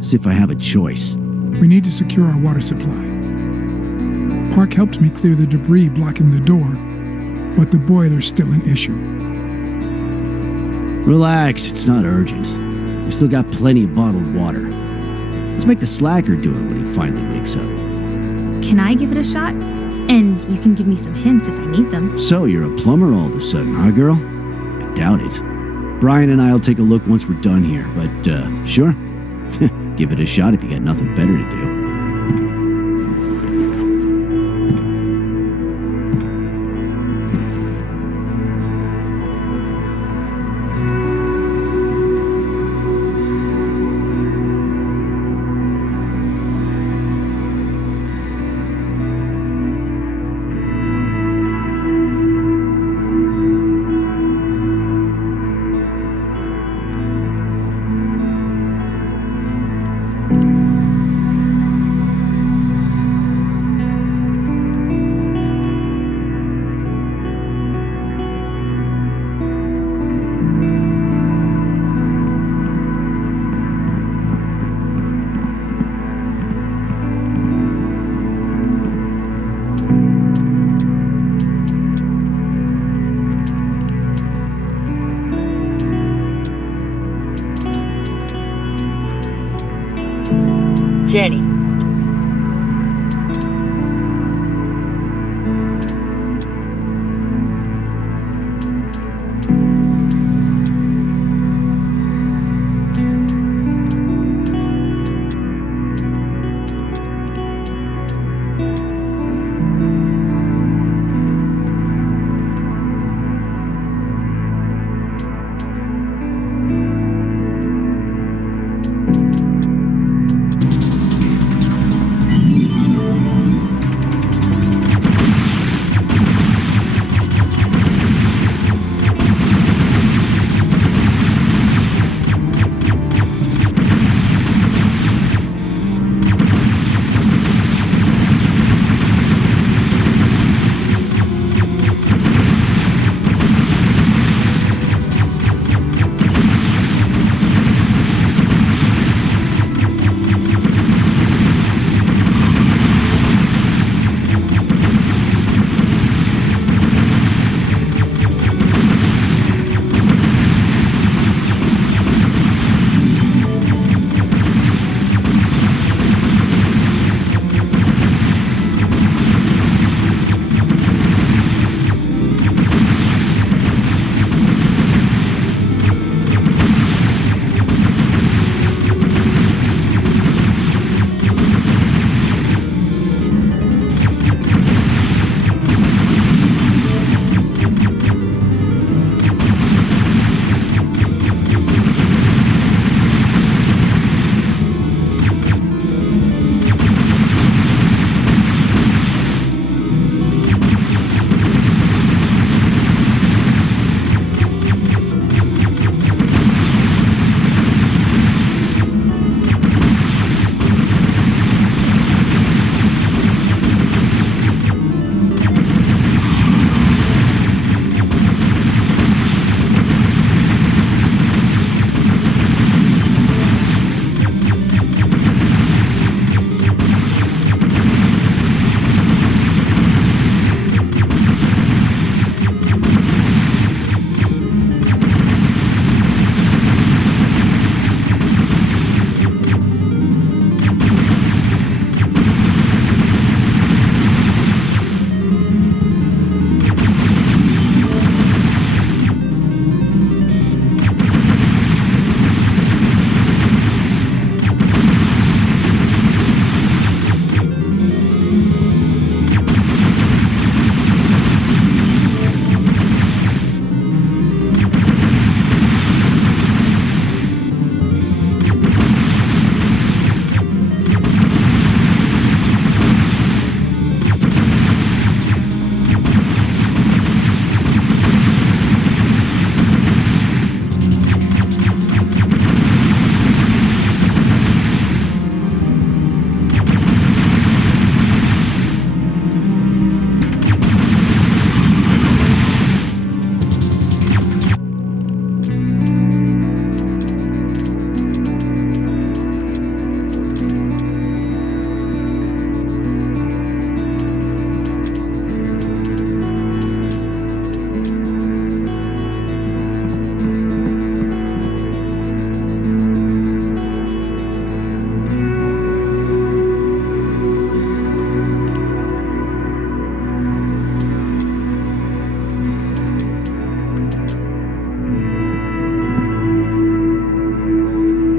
As if I have a choice. We need to secure our water supply. Park helped me clear the debris blocking the door, but the boiler's still an issue. Relax, it's not urgent. We still got plenty of bottled water. Let's make the slacker do it when he finally wakes up. Can I give it a shot? And you can give me some hints if I need them. So you're a plumber all of a sudden, huh, girl? I doubt it. Brian and I'll take a look once we're done here, but, sure. Give it a shot if you got nothing better to do. Jenny.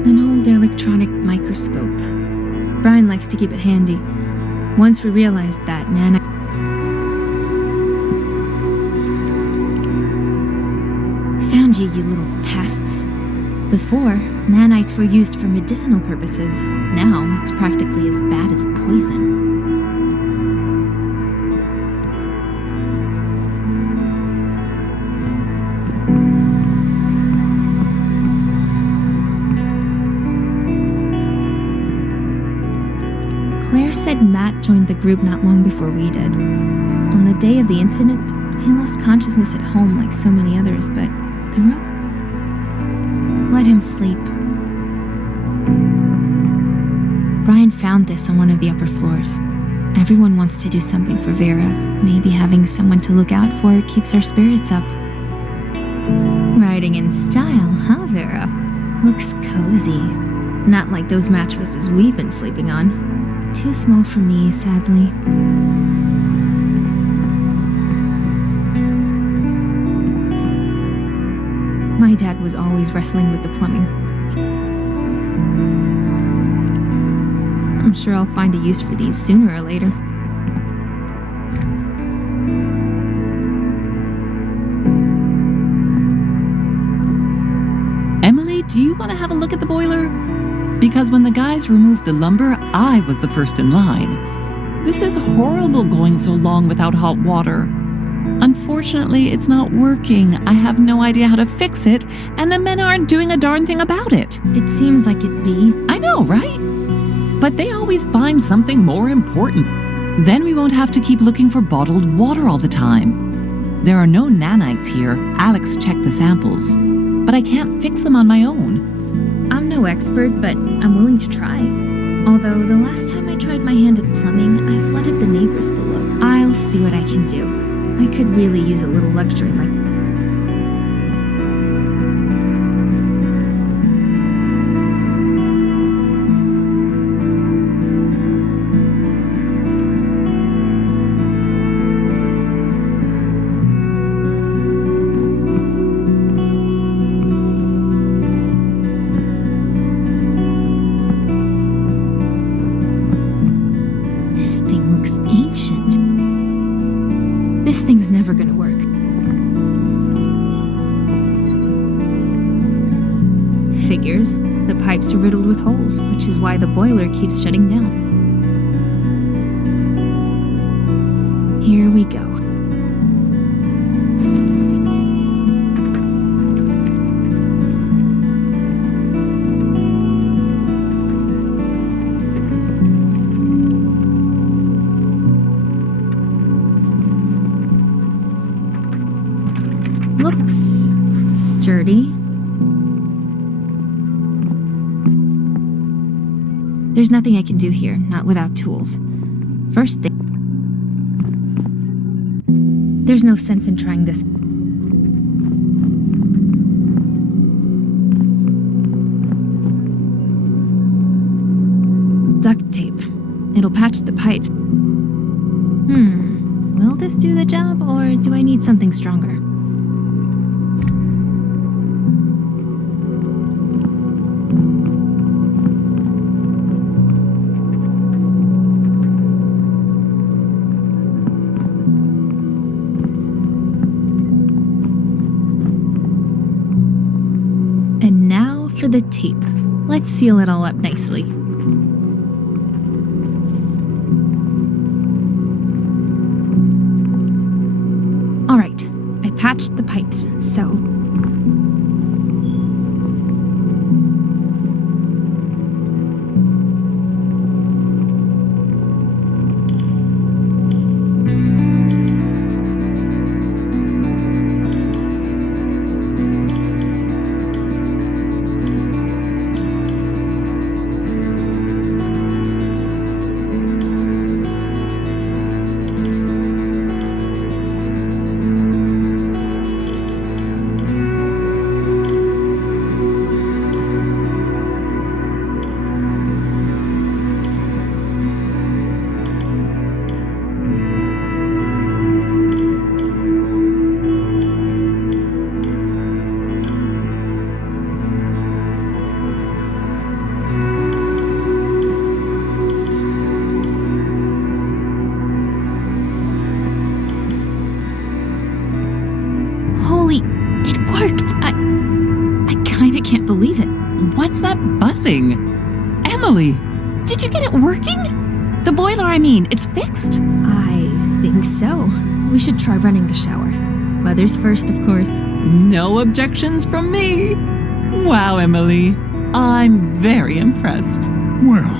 An old electronic microscope. Brian likes to keep it handy. Once we realized that nanite... Found you, you little pests. Before, nanites were used for medicinal purposes. Now, it's practically as bad as poison. Claire said Matt joined the group not long before we did. On the day of the incident, he lost consciousness at home like so many others, but the rope... let him sleep. Brian found this on one of the upper floors. Everyone wants to do something for Vera. Maybe having someone to look out for keeps our spirits up. Riding in style, huh, Vera? Looks cozy. Not like those mattresses we've been sleeping on. Too small for me, sadly. My dad was always wrestling with the plumbing. I'm sure I'll find a use for these sooner or later. Emily, do you want to have a look at the boiler? Because when the guys removed the lumber, I was the first in line. This is horrible going so long without hot water. Unfortunately, it's not working. I have no idea how to fix it, and the men aren't doing a darn thing about it. It seems like it'd be... I know, right? But they always find something more important. Then we won't have to keep looking for bottled water all the time. There are no nanites here. Alex checked the samples. But I can't fix them on my own. I'm no expert, but I'm willing to try. Although the last time I tried my hand at plumbing, I flooded the neighbors below. I'll see what I can do. I could really use a little luxury like... This thing's never gonna work. Figures. The pipes are riddled with holes, which is why the boiler keeps shutting down. Here we go. Looks sturdy. There's nothing I can do here, not without tools. First thing... There's no sense in trying this. Duct tape. It'll patch the pipes. Will this do the job, or do I need something stronger? And now for the tape. Let's seal it all up nicely. All right, I patched the pipes, so... can't believe it. What's that buzzing? Emily, did you get it working? The boiler, I mean, it's fixed? I think so. We should try running the shower. Mother's first, of course. No objections from me. Wow, Emily. I'm very impressed. Well,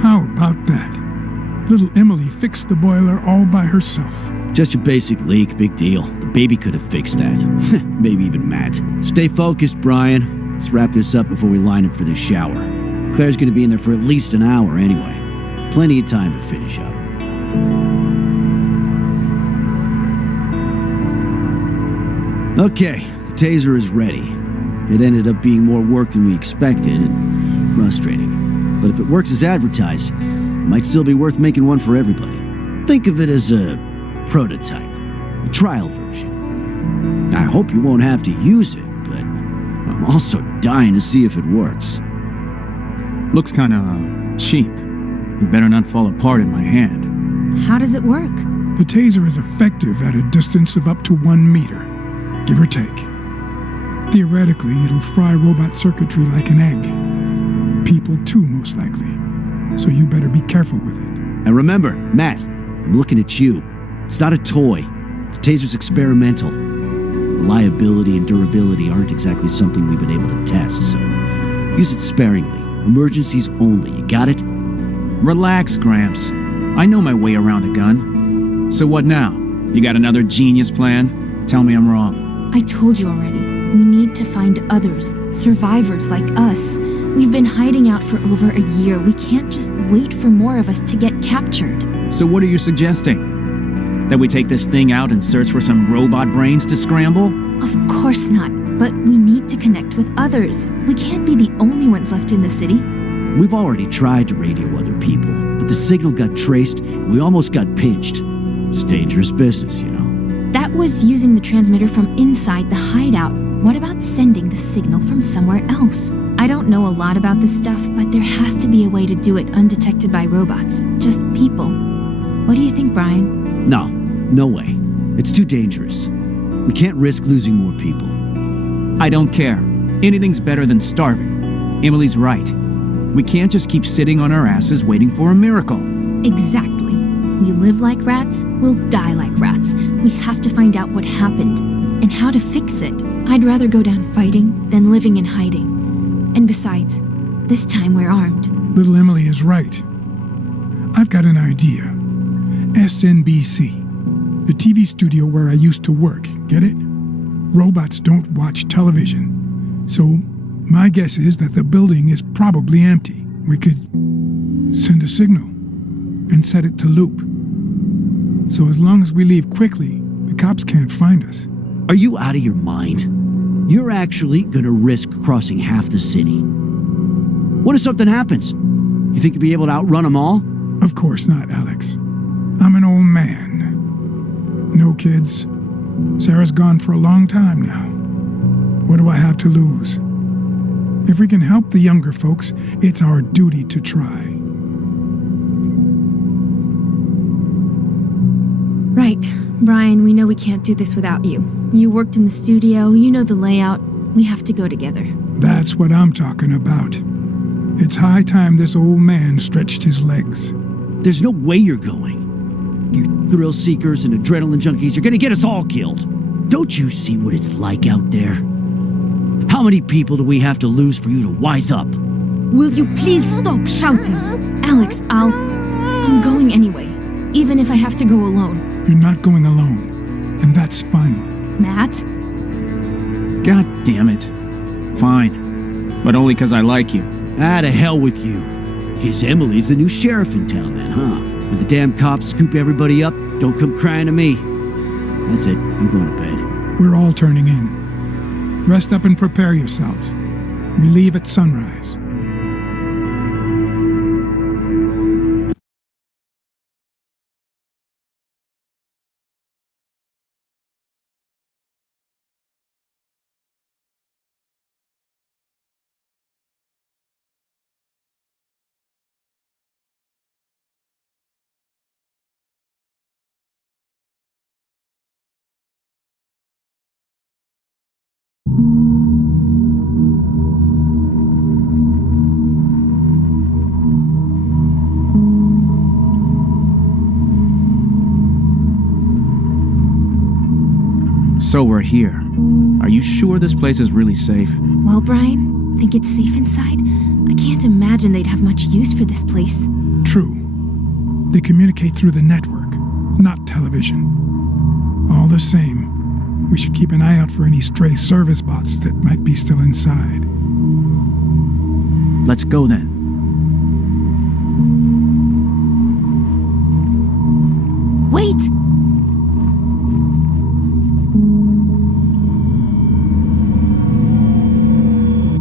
how about that? Little Emily fixed the boiler all by herself. Just a basic leak, big deal. The baby could have fixed that. Maybe even Matt. Stay focused, Brian. Let's wrap this up before we line up for the shower. Claire's gonna be in there for at least an hour anyway. Plenty of time to finish up. Okay, the taser is ready. It ended up being more work than we expected, and frustrating. But if it works as advertised, it might still be worth making one for everybody. Think of it as a prototype, a trial version. I hope you won't have to use it, but I'm also dying to see if it works. Looks kinda cheap. It better not fall apart in my hand. How does it work? The taser is effective at a distance of up to 1 meter, give or take. Theoretically, it'll fry robot circuitry like an egg. People too, most likely. So you better be careful with it. And remember, Matt, I'm looking at you. It's not a toy. The taser's experimental. Reliability and durability aren't exactly something we've been able to test, so use it sparingly. Emergencies only, you got it? Relax, Gramps. I know my way around a gun. So what now? You got another genius plan? Tell me I'm wrong. I told you already. We need to find others, survivors like us. We've been hiding out for over a year. We can't just wait for more of us to get captured. So what are you suggesting? That we take this thing out and search for some robot brains to scramble? Of course not, but we need to connect with others. We can't be the only ones left in the city. We've already tried to radio other people, but the signal got traced and we almost got pinched. It's dangerous business, you know. That was using the transmitter from inside the hideout. What about sending the signal from somewhere else? I don't know a lot about this stuff, but there has to be a way to do it undetected by robots. Just people. What do you think, Brian? No way. It's too dangerous. We can't risk losing more people. I don't care. Anything's better than starving. Emily's right. We can't just keep sitting on our asses waiting for a miracle. Exactly. We live like rats, we'll die like rats. We have to find out what happened and how to fix it. I'd rather go down fighting than living in hiding. And besides, this time we're armed. Little Emily is right. I've got an idea. SNBC, the TV studio where I used to work, get it? Robots don't watch television. So, my guess is that the building is probably empty. We could send a signal and set it to loop. So as long as we leave quickly, the cops can't find us. Are you out of your mind? You're actually gonna risk crossing half the city. What if something happens? You think you'll be able to outrun them all? Of course not, Alex. I'm an old man. No kids. Sarah's gone for a long time now. What do I have to lose? If we can help the younger folks, it's our duty to try. Right. Brian, we know we can't do this without you. You worked in the studio, you know the layout. We have to go together. That's what I'm talking about. It's high time this old man stretched his legs. There's no way you're going. You thrill seekers and adrenaline junkies, you're gonna get us all killed. Don't you see what it's like out there? How many people do we have to lose for you to wise up? Will you please stop shouting? Alex, I'm going anyway, even if I have to go alone. You're not going alone, and that's final. Matt? God damn it. Fine. But only because I like you. Ah, to hell with you. Guess Emily's the new sheriff in town then, huh? When the damn cops scoop everybody up, don't come crying to me. That's it. I'm going to bed. We're all turning in. Rest up and prepare yourselves. We leave at sunrise. So we're here. Are you sure this place is really safe? Well, Brian, think it's safe inside? I can't imagine they'd have much use for this place. True. They communicate through the network, not television. All the same, we should keep an eye out for any stray service bots that might be still inside. Let's go then. Wait!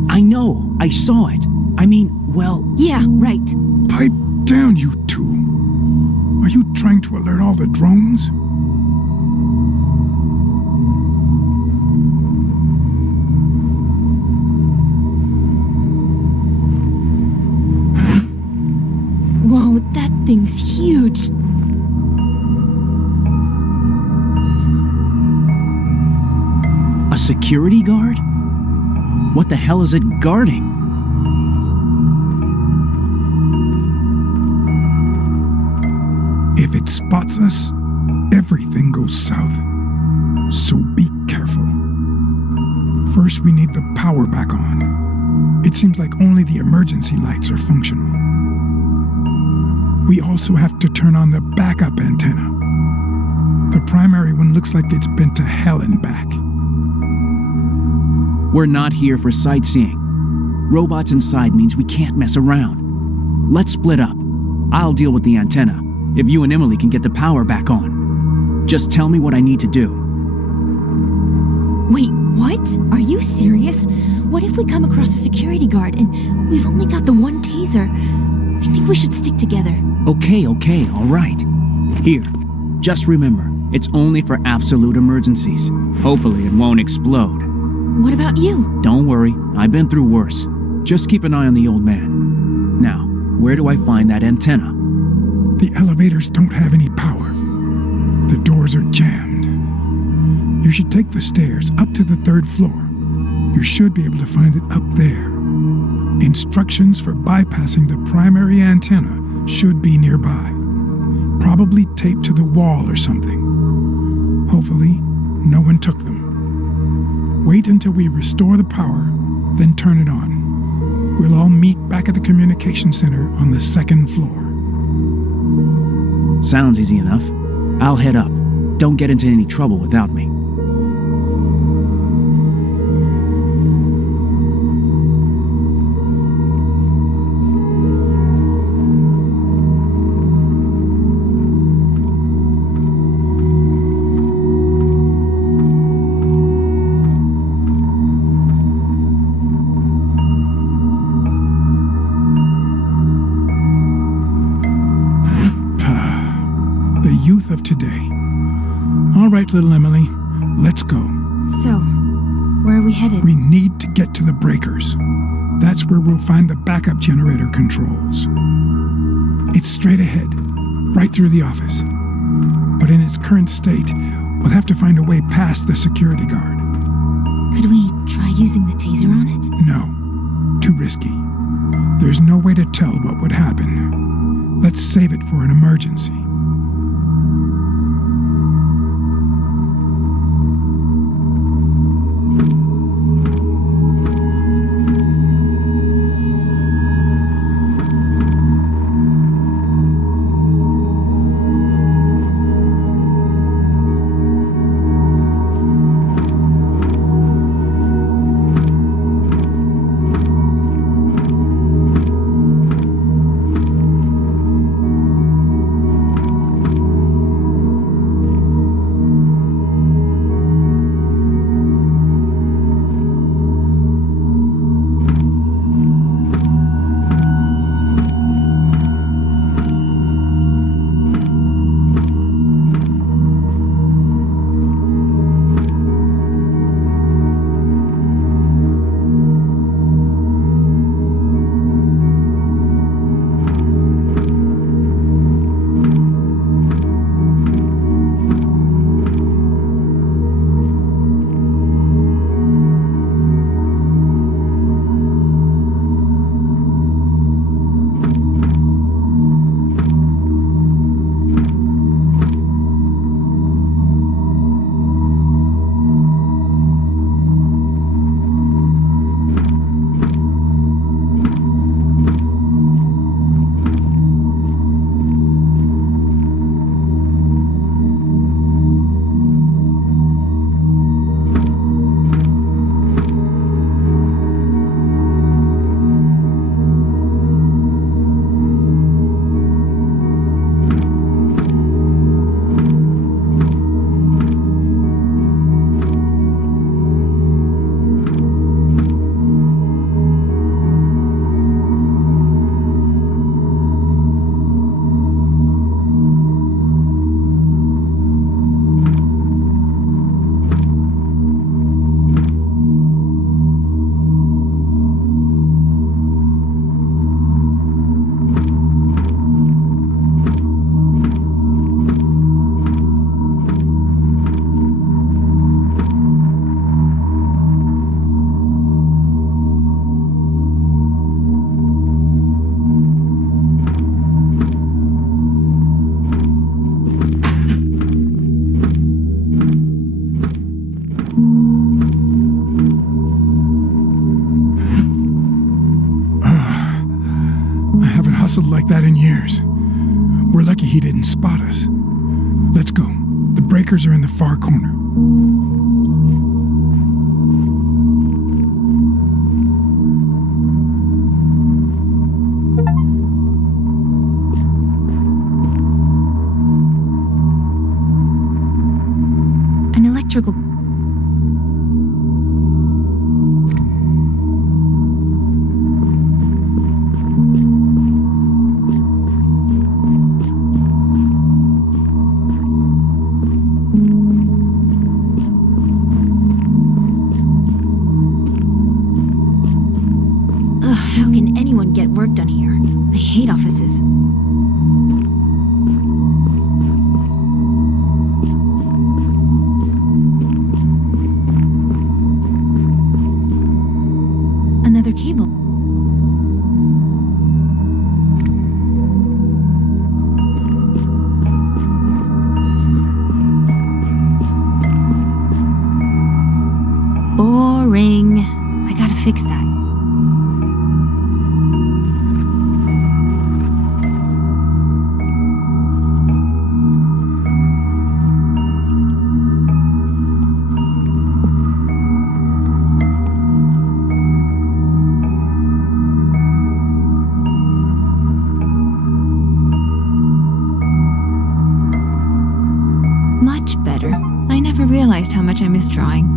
I know, I saw it. I mean, well... Yeah, right. Pipe down, you two. Are you trying to alert all the drones? Whoa, that thing's huge. A security guard? What the hell is it guarding? If it spots us, everything goes south. So be careful. First, we need the power back on. It seems like only the emergency lights are functional. We also have to turn on the backup antenna. The primary one looks like it's been to hell and back. We're not here for sightseeing. Robots inside means we can't mess around. Let's split up. I'll deal with the antenna, if you and Emily can get the power back on. Just tell me what I need to do. Wait, what? Are you serious? What if we come across a security guard and we've only got the one taser? I think we should stick together. Okay, all right. Here, just remember, it's only for absolute emergencies. Hopefully it won't explode. What about you? Don't worry, I've been through worse. Just keep an eye on the old man. Now, where do I find that antenna? The elevators don't have any power. The doors are jammed. You should take the stairs up to the 3rd floor. You should be able to find it up there. Instructions for bypassing the primary antenna should be nearby. Probably taped to the wall or something. Hopefully, no one took them. Wait until we restore the power, then turn it on. We'll all meet back at the communication center on the 2nd floor. Sounds easy enough. I'll head up. Don't get into any trouble without me. Of today. All right, little Emily, let's go. So, where are we headed? We need to get to the breakers. That's where we'll find the backup generator controls. It's straight ahead, right through the office. But in its current state, we'll have to find a way past the security guard. Could we try using the taser on it? No, too risky. There's no way to tell what would happen. Let's save it for an emergency. hustled like that in years. We're lucky he didn't spot us. Let's go. The breakers are in the far corner. An electrical... How can anyone get work done here? I hate offices. Another cable. Boring. I gotta fix that. Much better. I never realized how much I miss drawing.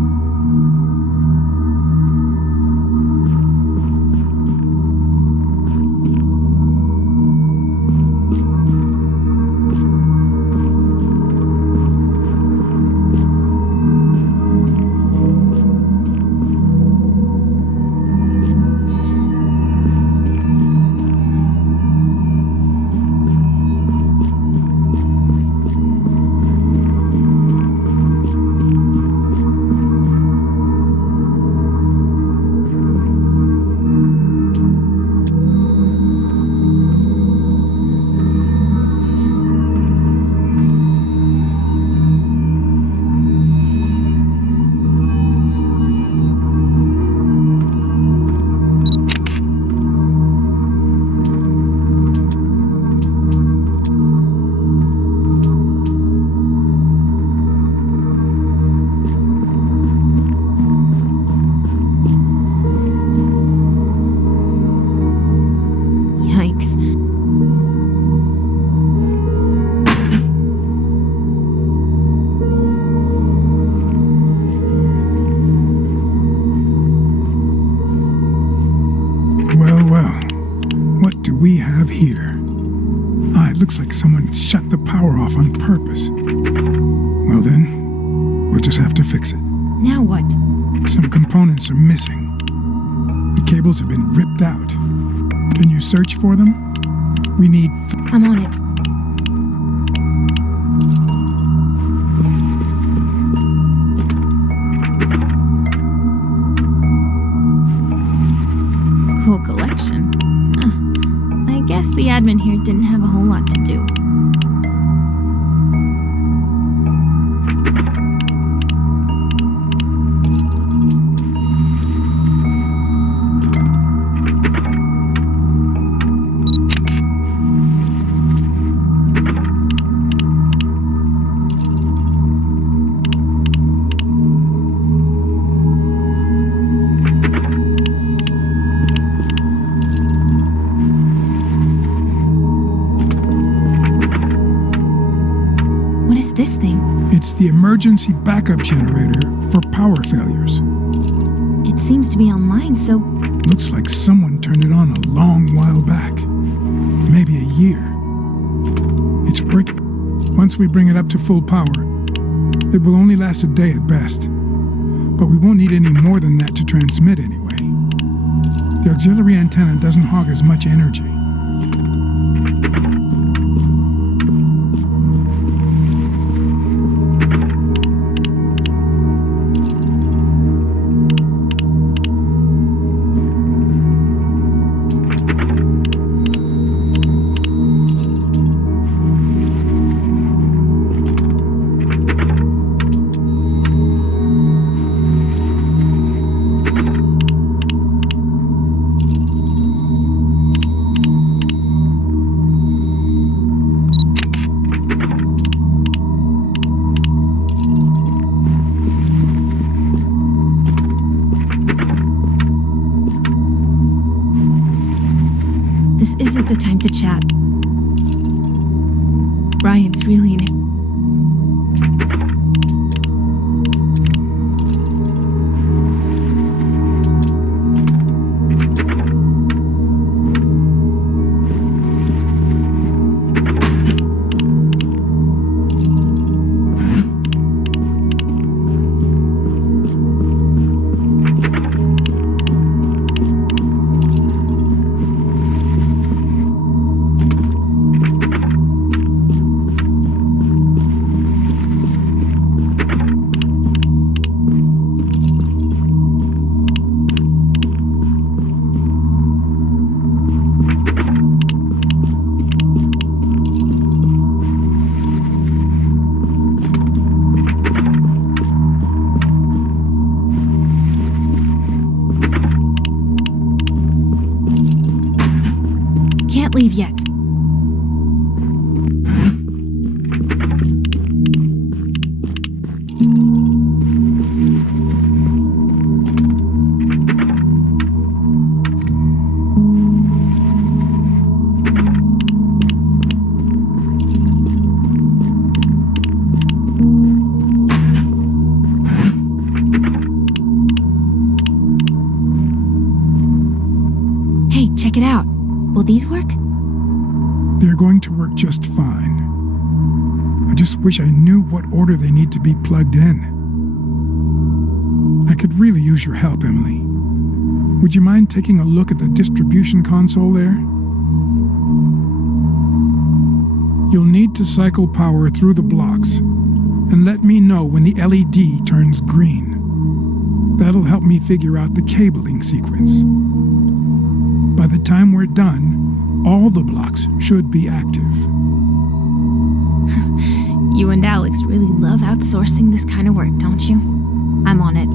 Yikes. Well. What do we have here? It looks like someone shut the power off on purpose. Well then, we'll just have to fix it. Now what? Some components are missing. The cables have been ripped out. Can you search for them? We need... I'm on it. Cool collection. I guess the admin here didn't have a whole lot to do. This thing? It's the emergency backup generator for power failures. It seems to be online, so... Looks like someone turned it on a long while back. Maybe a year. It's breaking. Once we bring it up to full power, it will only last a day at best. But we won't need any more than that to transmit anyway. The auxiliary antenna doesn't hog as much energy. isn't the time to chat. Brian's really in it. Can't leave yet. Hey, check it out. Will these work? They're going to work just fine. I just wish I knew what order they need to be plugged in. I could really use your help, Emily. Would you mind taking a look at the distribution console there? You'll need to cycle power through the blocks and let me know when the LED turns green. That'll help me figure out the cabling sequence. By the time we're done, all the blocks should be active. You and Alex really love outsourcing this kind of work, don't you? I'm on it.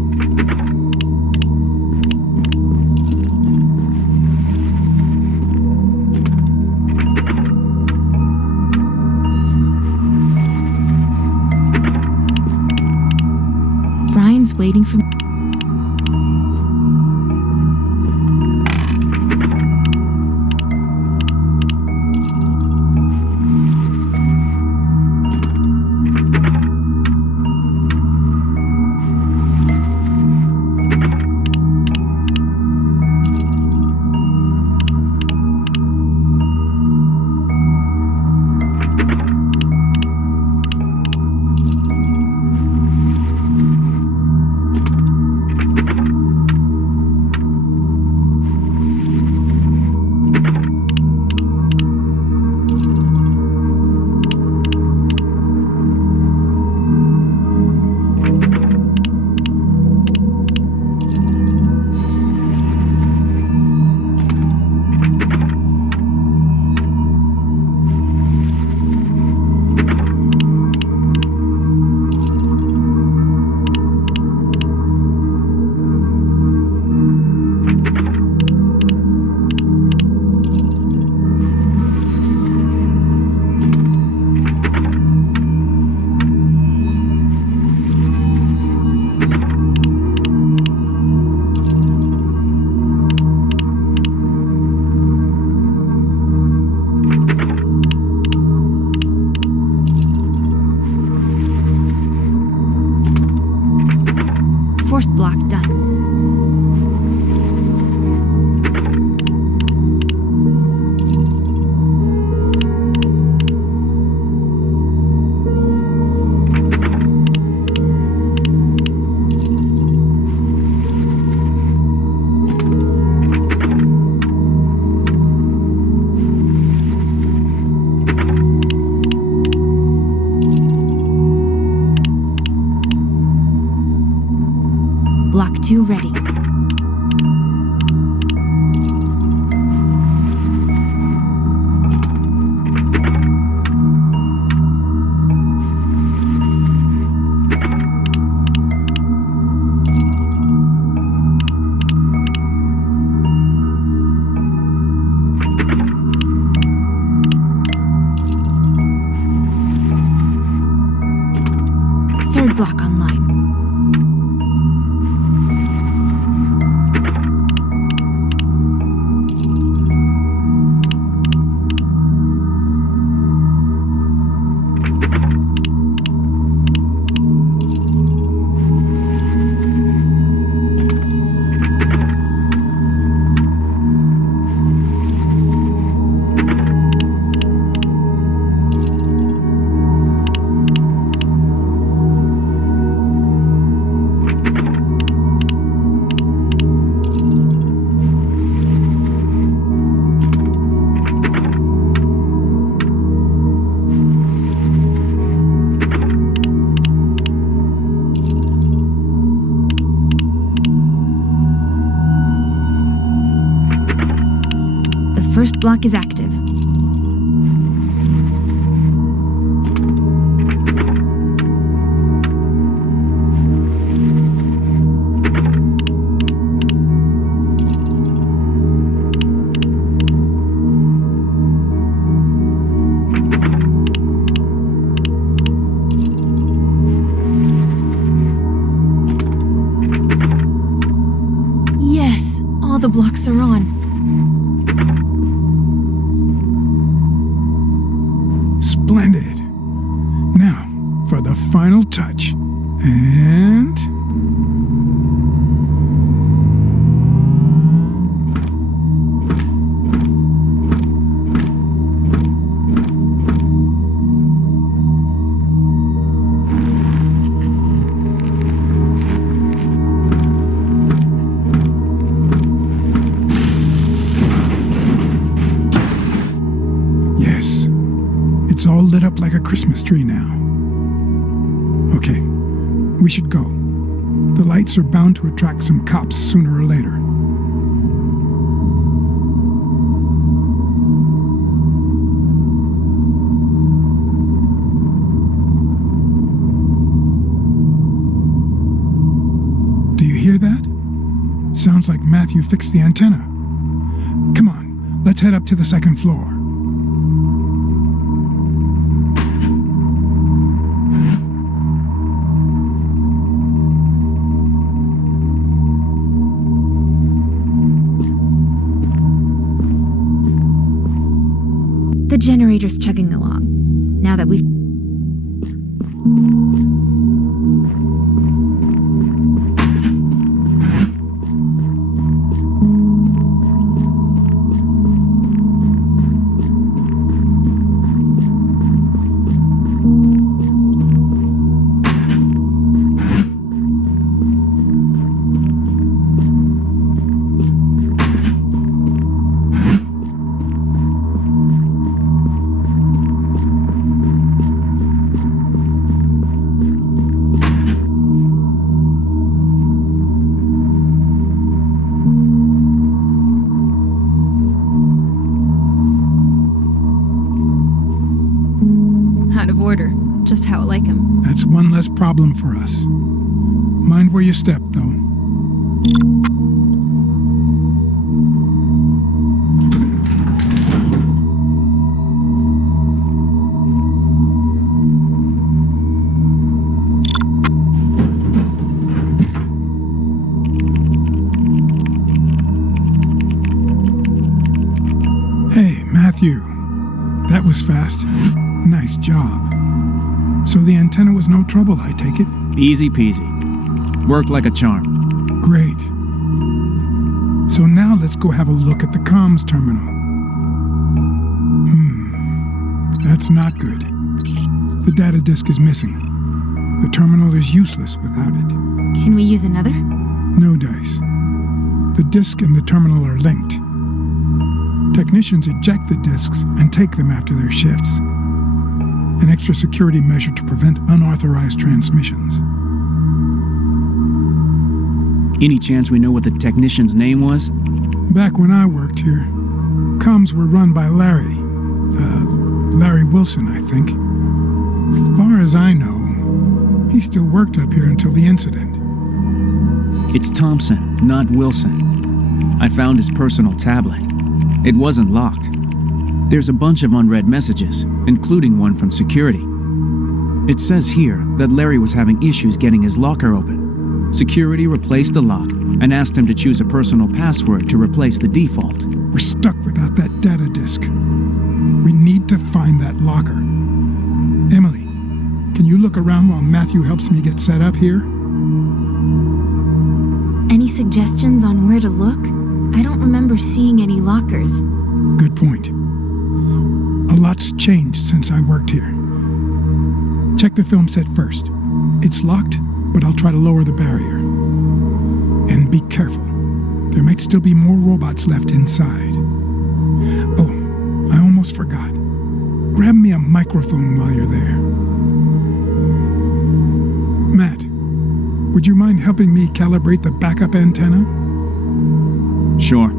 Brian's waiting for me. Fourth block done. Block 2 ready. Third block online. first block is active. Yes, all the blocks are on. Splendid. Now, for the final touch. And... yes. It's all lit up like a Christmas tree now. Okay, we should go. The lights are bound to attract some cops sooner or later. Do you hear that? Sounds like Matthew fixed the antenna. Come on, let's head up to the second floor. The generator's chugging along. Now that we've... out of order. Just how I like him. That's one less problem for us. Mind where you step, though. Hey, Matthew. That was fast. Nice job. So the antenna was no trouble, I take it? Easy peasy. Worked like a charm. Great. So now let's go have a look at the comms terminal. That's not good. The data disk is missing. The terminal is useless without it. Can we use another? No dice. The disk and the terminal are linked. Technicians eject the disks and take them after their shifts. An extra security measure to prevent unauthorized transmissions. Any chance we know what the technician's name was? Back when I worked here, comms were run by Larry. Larry Wilson, I think. Far as I know, he still worked up here until the incident. It's Thompson, not Wilson. I found his personal tablet. It wasn't locked. There's a bunch of unread messages, including one from security. It says here that Larry was having issues getting his locker open. Security replaced the lock and asked him to choose a personal password to replace the default. We're stuck without that data disk. We need to find that locker. Emily, can you look around while Matthew helps me get set up here? Any suggestions on where to look? I don't remember seeing any lockers. Good point. A lot's changed since I worked here. Check the film set first. It's locked, but I'll try to lower the barrier. And be careful. There might still be more robots left inside. Oh, I almost forgot. Grab me a microphone while you're there. Matt, would you mind helping me calibrate the backup antenna? Sure.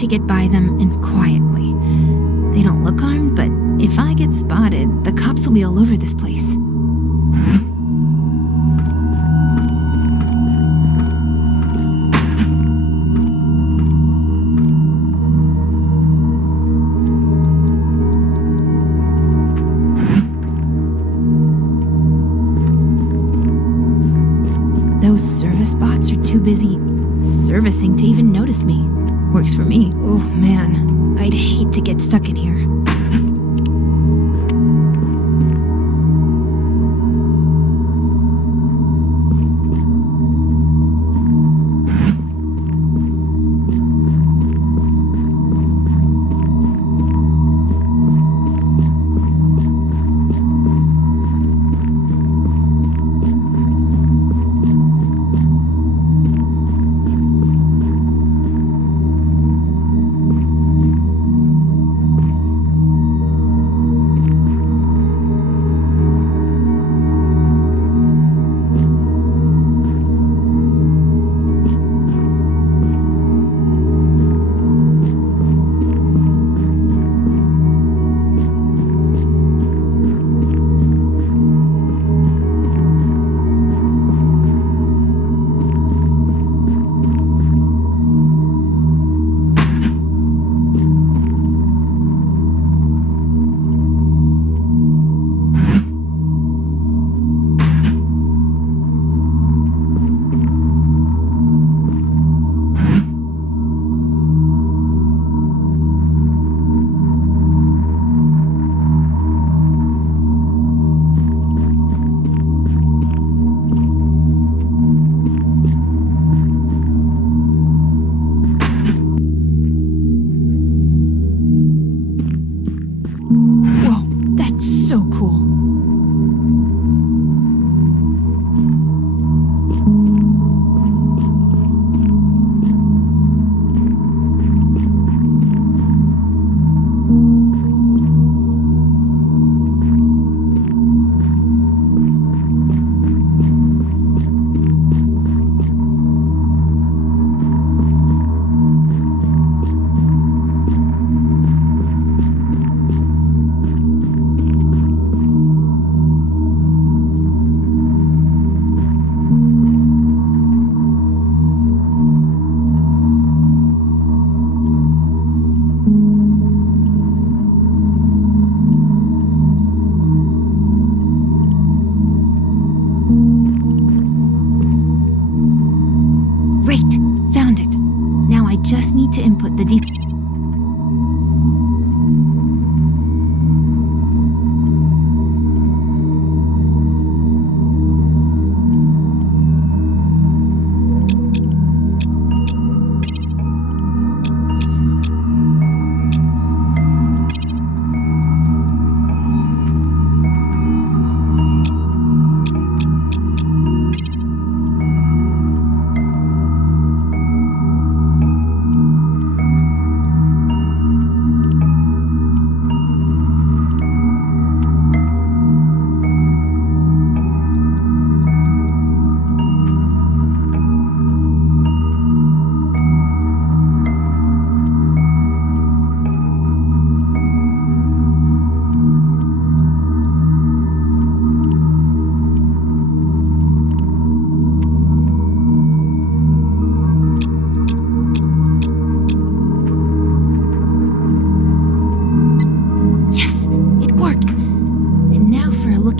to get by them and quietly. They don't look armed, but if I get spotted, the cops will be all over this place. Those service bots are too busy servicing to even notice me. Works for me. Oh man, I'd hate to get stuck in here. Just need to input the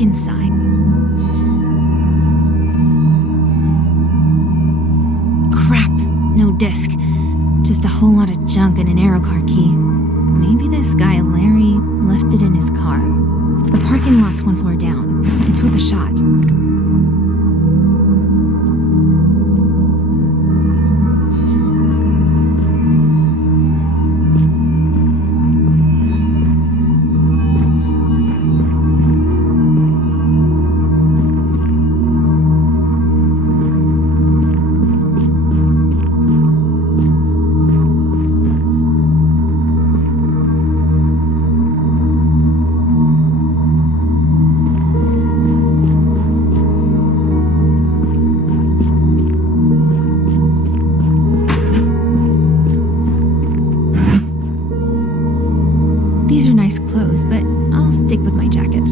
inside. Crap, no disc. Just a whole lot of junk and an Aerocar key. Maybe this guy Larry left it in his car. The parking lot's one floor down. It's worth a shot. clothes, but I'll stick with my jacket.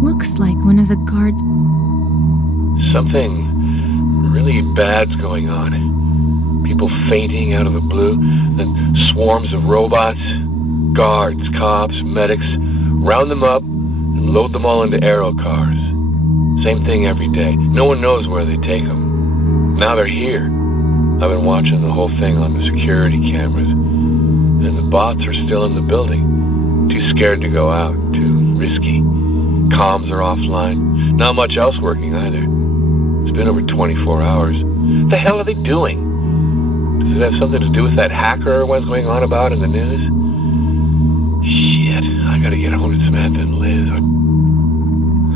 Looks like one of the guards. Something really bad's going on. People fainting out of the blue, then swarms of robots, guards, cops, medics, round them up and load them all into aero cars. Same thing every day. No one knows where they take them. Now they're here. I've been watching the whole thing on the security cameras, and the bots are still in the building. Too scared to go out, too risky. Comms are offline. Not much else working either. It's been over 24 hours. What the hell are they doing? Does it have something to do with that hacker everyone's going on about in the news? Shit, I gotta get home to Samantha and Liz.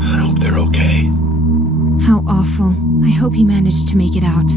I hope they're okay. How awful. I hope he managed to make it out.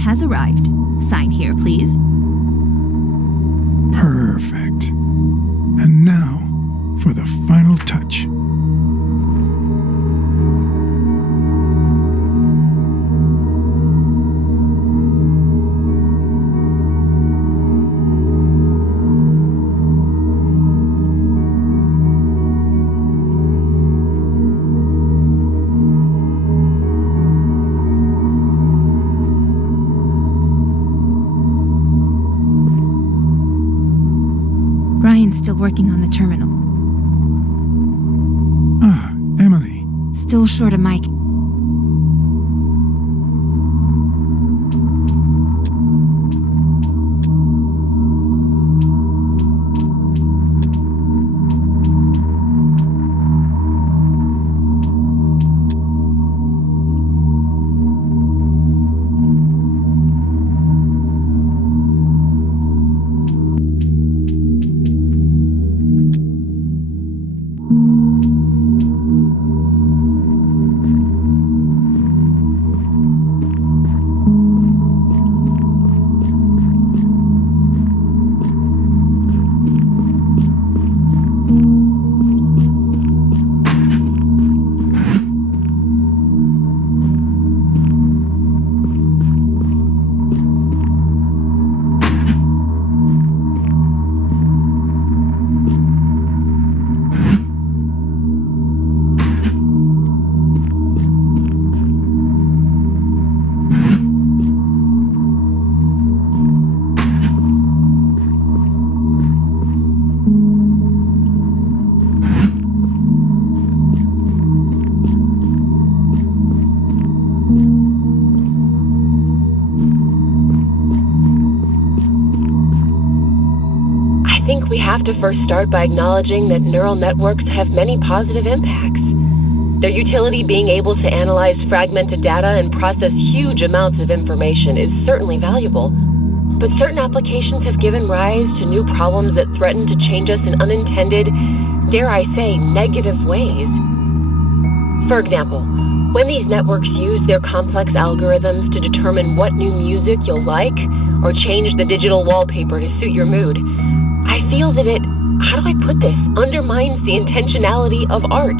has arrived. Sign here, please. Perfect. And now for the final touch. Brian's still working on the terminal. Ah, Emily. Still short of Mike. We have to first start by acknowledging that neural networks have many positive impacts. Their utility, being able to analyze fragmented data and process huge amounts of information, is certainly valuable. But certain applications have given rise to new problems that threaten to change us in unintended, dare I say, negative ways. For example, when these networks use their complex algorithms to determine what new music you'll like, or change the digital wallpaper to suit your mood, I feel that it, how do I put this, undermines the intentionality of art.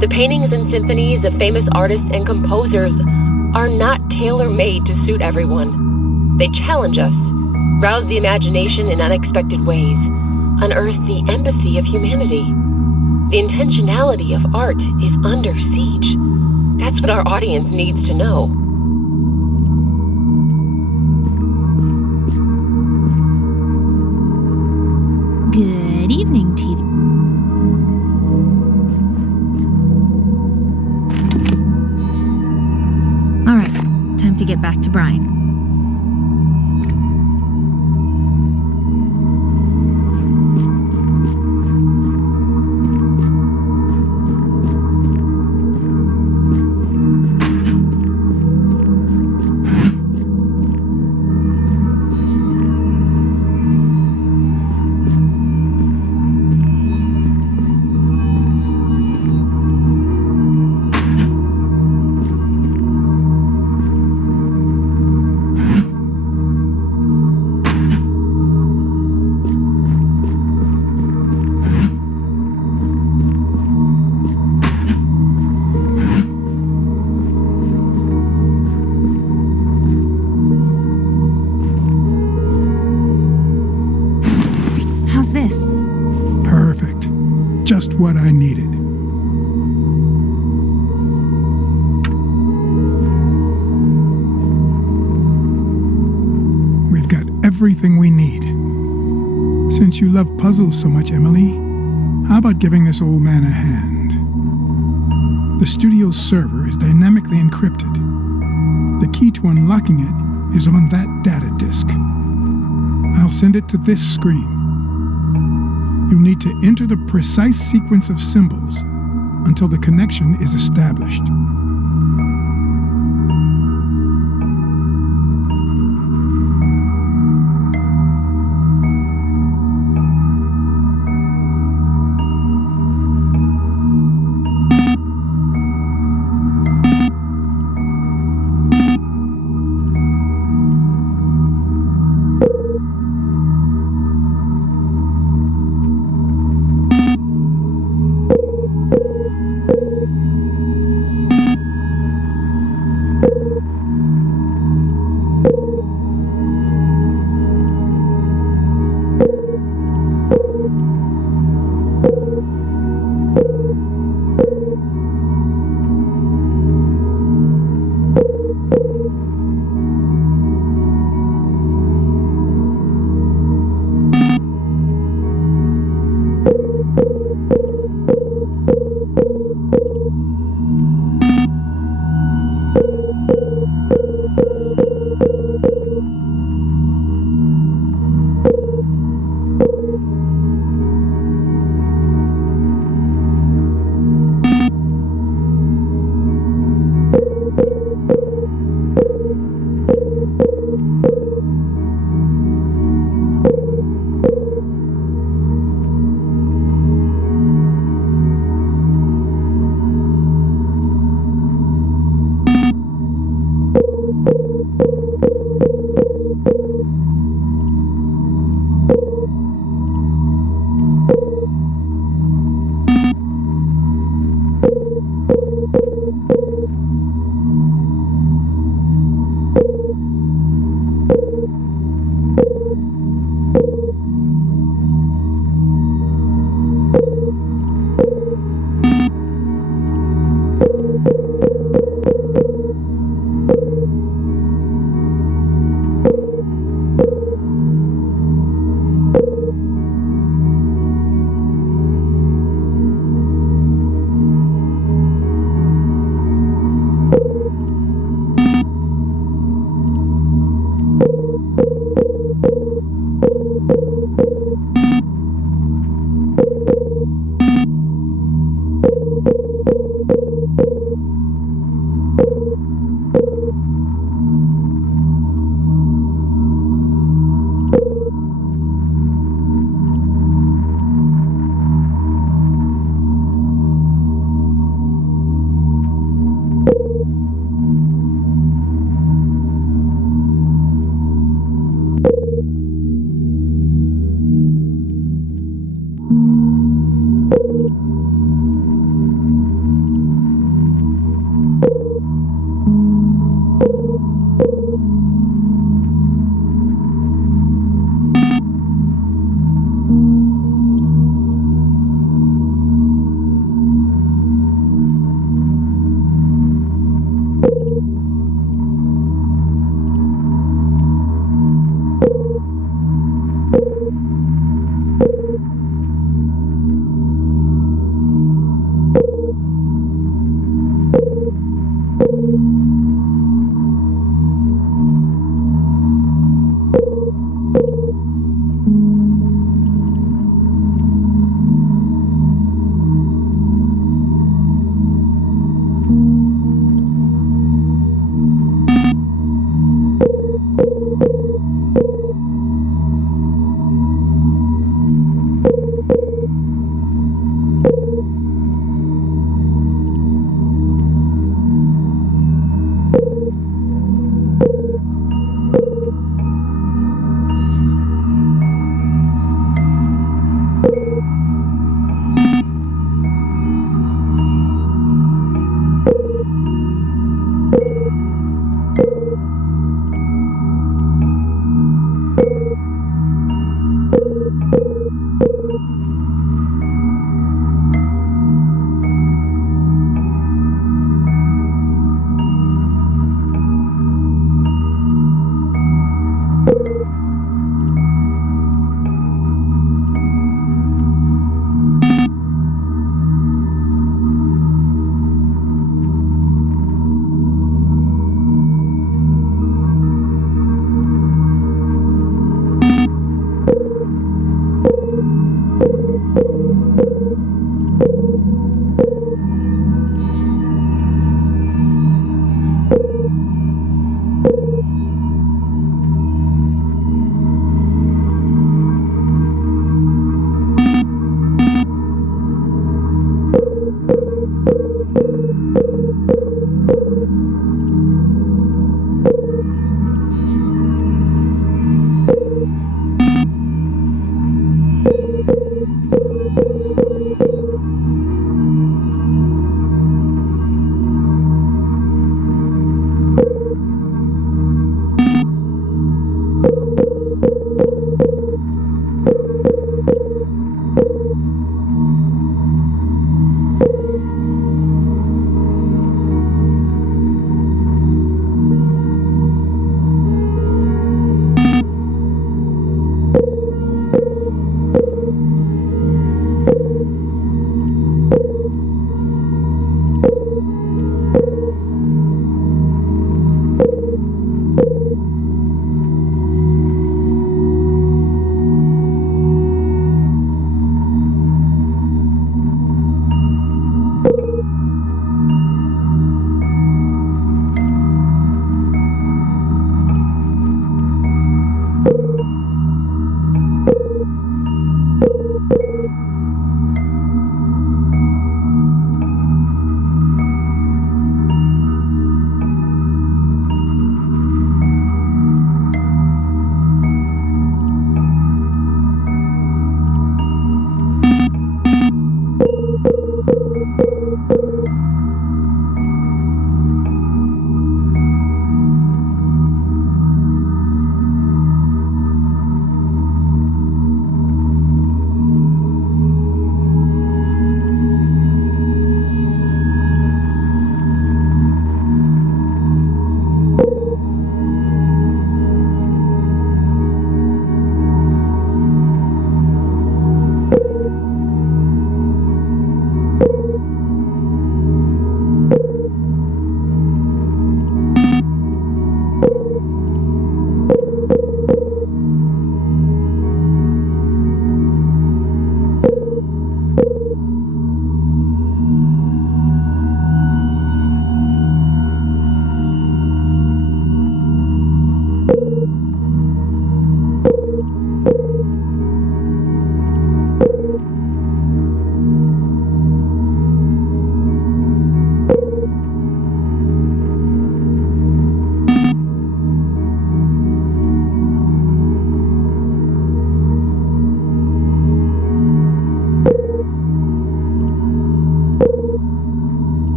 The paintings and symphonies of famous artists and composers are not tailor-made to suit everyone. They challenge us, rouse the imagination in unexpected ways, unearth the empathy of humanity. The intentionality of art is under siege. That's what our audience needs to know. Good evening, TV. All right, time to get back to Brian. This? Perfect. Just what I needed. We've got everything we need. Since you love puzzles so much, Emily, how about giving this old man a hand? The studio's server is dynamically encrypted. The key to unlocking it is on that data disk. I'll send it to this screen. You'll need to enter the precise sequence of symbols until the connection is established.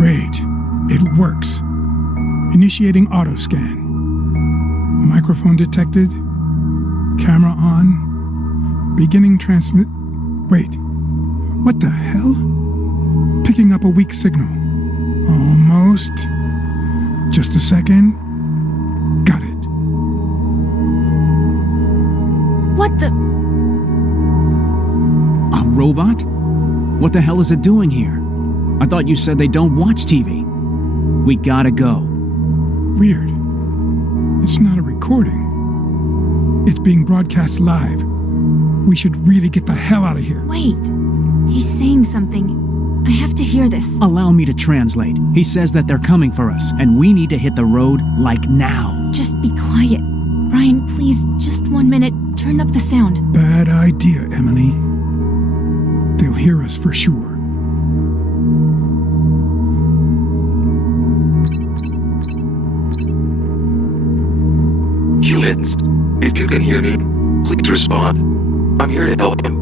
Great. It works. Initiating autoscan. Microphone detected. Camera on. Beginning transmit... Wait. What the hell? Picking up a weak signal. Almost. Just a second. Got it. What the... A robot? What the hell is it doing here? I thought you said they don't watch TV. We gotta go. Weird. It's not a recording. It's being broadcast live. We should really get the hell out of here. Wait. He's saying something. I have to hear this. Allow me to translate. He says that they're coming for us, and we need to hit the road, like now. Just be quiet. Brian, please, just 1 minute. Turn up the sound. Bad idea, Emily. They'll hear us for sure. Humans, if you can hear me, please respond. I'm here to help you.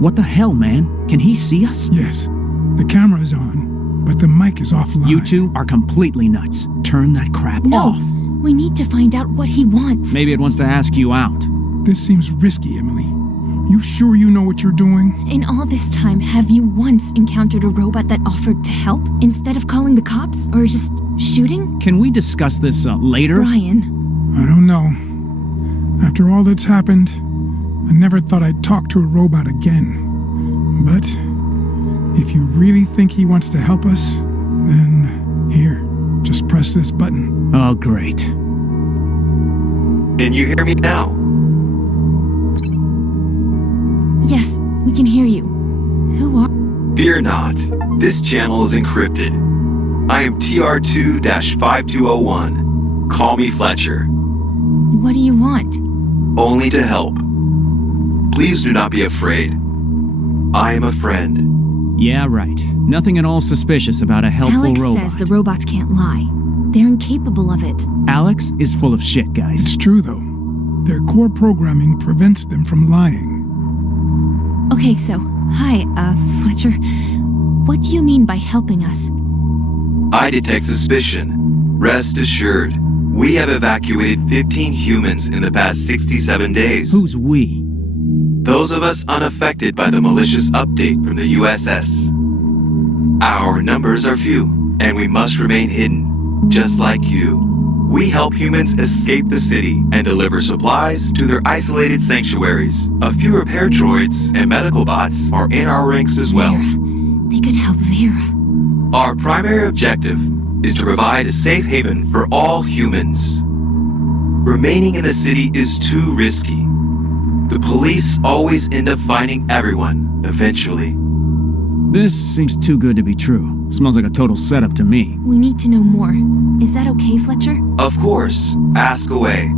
What the hell, man? Can he see us? Yes. The camera is on, but the mic is offline. You two are completely nuts. Turn that crap off. We need to find out what he wants. Maybe it wants to ask you out. This seems risky, Emily. You sure you know what you're doing? In all this time, have you once encountered a robot that offered to help instead of calling the cops or just shooting? Can we discuss this later? Brian. I don't know. After all that's happened, I never thought I'd talk to a robot again. But if you really think he wants to help us, then here, just press this button. Oh, great. Can you hear me now? Yes, we can hear you. Who are... Fear not. This channel is encrypted. I am TR2-5201. Call me Fletcher. What do you want? Only to help. Please do not be afraid. I am a friend. Yeah, right. Nothing at all suspicious about a helpful Alex robot. says the robots can't lie. They're incapable of it. Alex is full of shit, guys. It's true, though. Their core programming prevents them from lying. Okay, so, hi, Fletcher. What do you mean by helping us? I detect suspicion. Rest assured. We have evacuated 15 humans in the past 67 days. Who's we? Those of us unaffected by the malicious update from the USS. Our numbers are few, and we must remain hidden, just like you. We help humans escape the city and deliver supplies to their isolated sanctuaries. A few repair droids and medical bots are in our ranks as well. Vera. They could help Vera. Our primary objective is to provide a safe haven for all humans. Remaining in the city is too risky. The police always end up finding everyone, eventually. This seems too good to be true. Smells like a total setup to me. We need to know more. Is that okay, Fletcher? Of course. Ask away.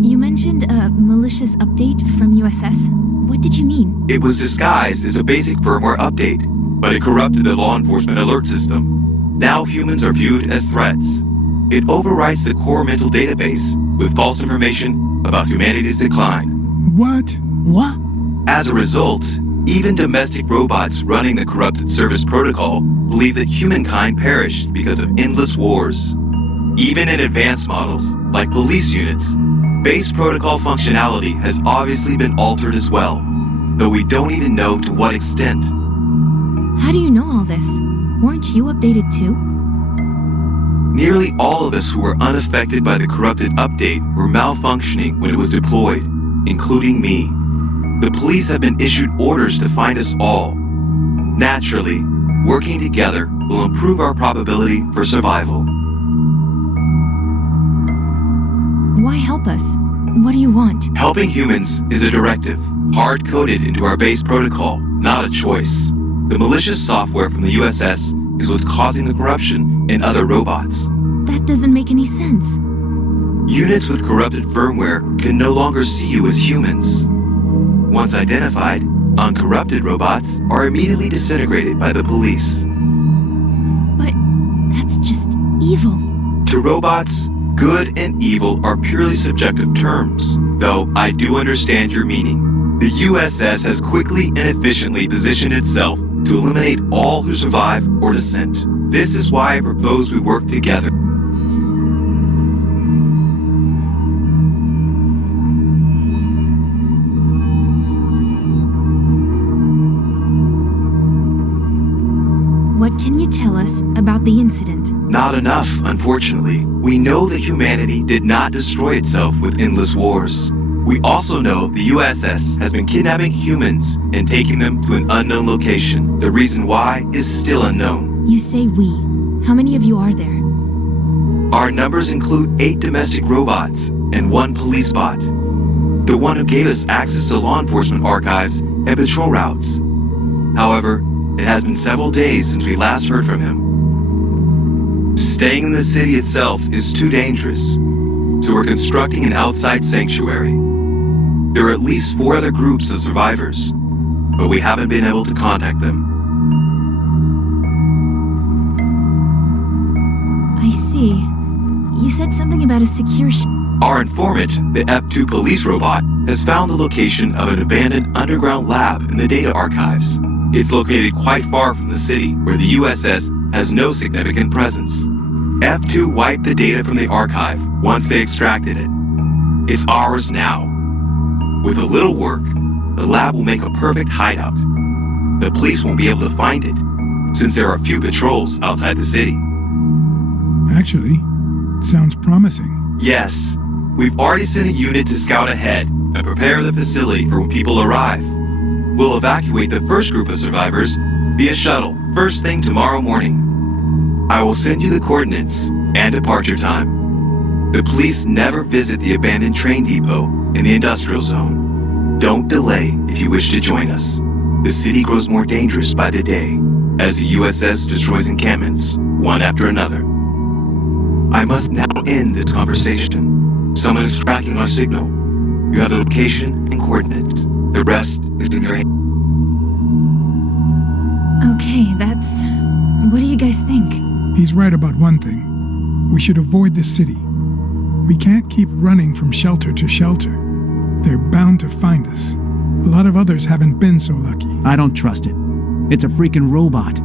You mentioned a malicious update from USS. What did you mean? It was disguised as a basic firmware update, but it corrupted the law enforcement alert system. Now humans are viewed as threats. It overwrites the core mental database with false information about humanity's decline. What? What? As a result, Even domestic robots running the corrupted service protocol believe that humankind perished because of endless wars. Even in advanced models, like police units, base protocol functionality has obviously been altered as well, though we don't even know to what extent. How do you know all this? Weren't you updated too? Nearly all of us who were unaffected by the corrupted update were malfunctioning when it was deployed, including me. The police have been issued orders to find us all. Naturally, working together will improve our probability for survival. Why help us? What do you want? Helping humans is a directive, hard-coded into our base protocol, not a choice. The malicious software from the USS is what's causing the corruption in other robots. That doesn't make any sense. Units with corrupted firmware can no longer see you as humans. Once identified, uncorrupted robots are immediately disintegrated by the police. But that's just evil. To robots, good and evil are purely subjective terms, though I do understand your meaning. The USS has quickly and efficiently positioned itself to eliminate all who survive or dissent. This is why I propose we work together. What can you tell us about the incident? Not enough, unfortunately. We know that humanity did not destroy itself with endless wars. We also know the USS has been kidnapping humans and taking them to an unknown location. The reason why is still unknown. You say we. How many of you are there? Our numbers include 8 domestic robots and 1 police bot. The one who gave us access to law enforcement archives and patrol routes. However, it has been several days since we last heard from him. Staying in the city itself is too dangerous, so we're constructing an outside sanctuary. There are at least 4 other groups of survivors, but we haven't been able to contact them. I see. You said something about a secure Our informant, the F2 police robot, has found the location of an abandoned underground lab in the data archives. It's located quite far from the city, where the USS has no significant presence. F2 wiped the data from the archive once they extracted it. It's ours now. With a little work, the lab will make a perfect hideout. The police won't be able to find it, since there are few patrols outside the city. Actually, it sounds promising. Yes, we've already sent a unit to scout ahead and prepare the facility for when people arrive. We'll evacuate the first group of survivors via shuttle first thing tomorrow morning. I will send you the coordinates and departure time. The police never visit the abandoned train depot in the industrial zone. Don't delay if you wish to join us. The city grows more dangerous by the day as the USS destroys encampments one after another. I must now end this conversation. Someone is tracking our signal. You have the location and coordinates. The rest is in your hands. Okay, that's... What do you guys think? He's right about one thing. We should avoid the city. We can't keep running from shelter to shelter. They're bound to find us. A lot of others haven't been so lucky. I don't trust it. It's a freaking robot.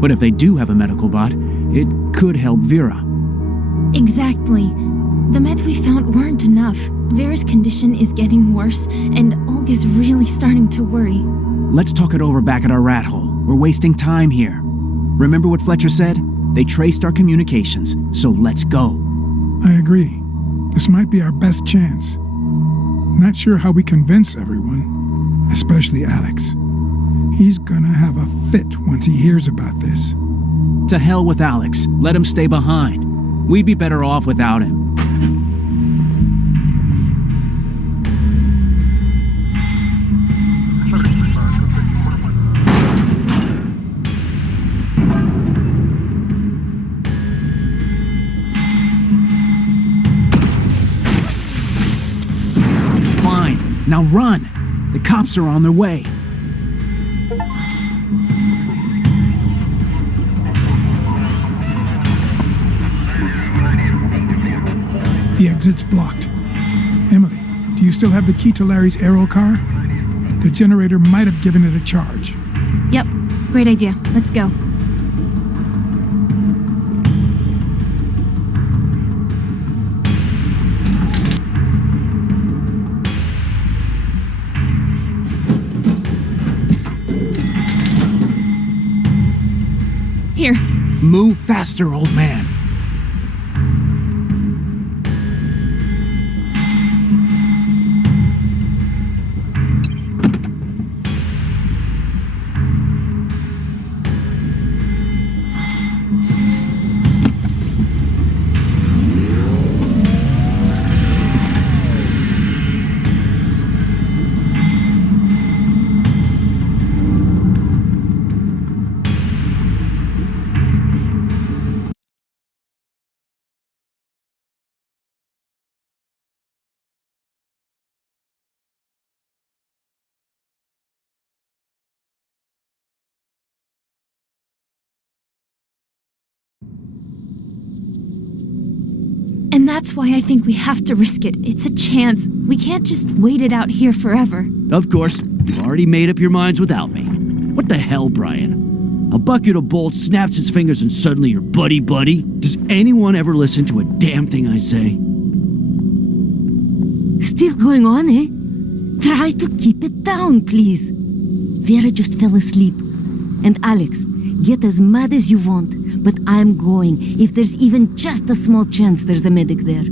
But if they do have a medical bot, it could help Vera. Exactly. The meds we found weren't enough. Vera's condition is getting worse, and Olga's really starting to worry. Let's talk it over back at our rat hole. We're wasting time here. Remember what Fletcher said? They traced our communications, so let's go. I agree. This might be our best chance. Not sure how we convince everyone, especially Alex. He's gonna have a fit once he hears about this. To hell with Alex. Let him stay behind. We'd be better off without him. Fine. Now run! The cops are on their way. The exit's blocked. Emily, do you still have the key to Larry's aero car? The generator might have given it a charge. Yep, great idea. Let's go. Here. Move faster, old man. And that's why I think we have to risk it. It's a chance. We can't just wait it out here forever. Of course, you've already made up your minds without me. What the hell, Brian? A bucket of bolts snaps its fingers and suddenly you're buddy-buddy? Does anyone ever listen to a damn thing I say? Still going on, eh? Try to keep it down, please. Vera just fell asleep. And Alex, get as mad as you want, but I'm going if there's even just a small chance there's a medic there.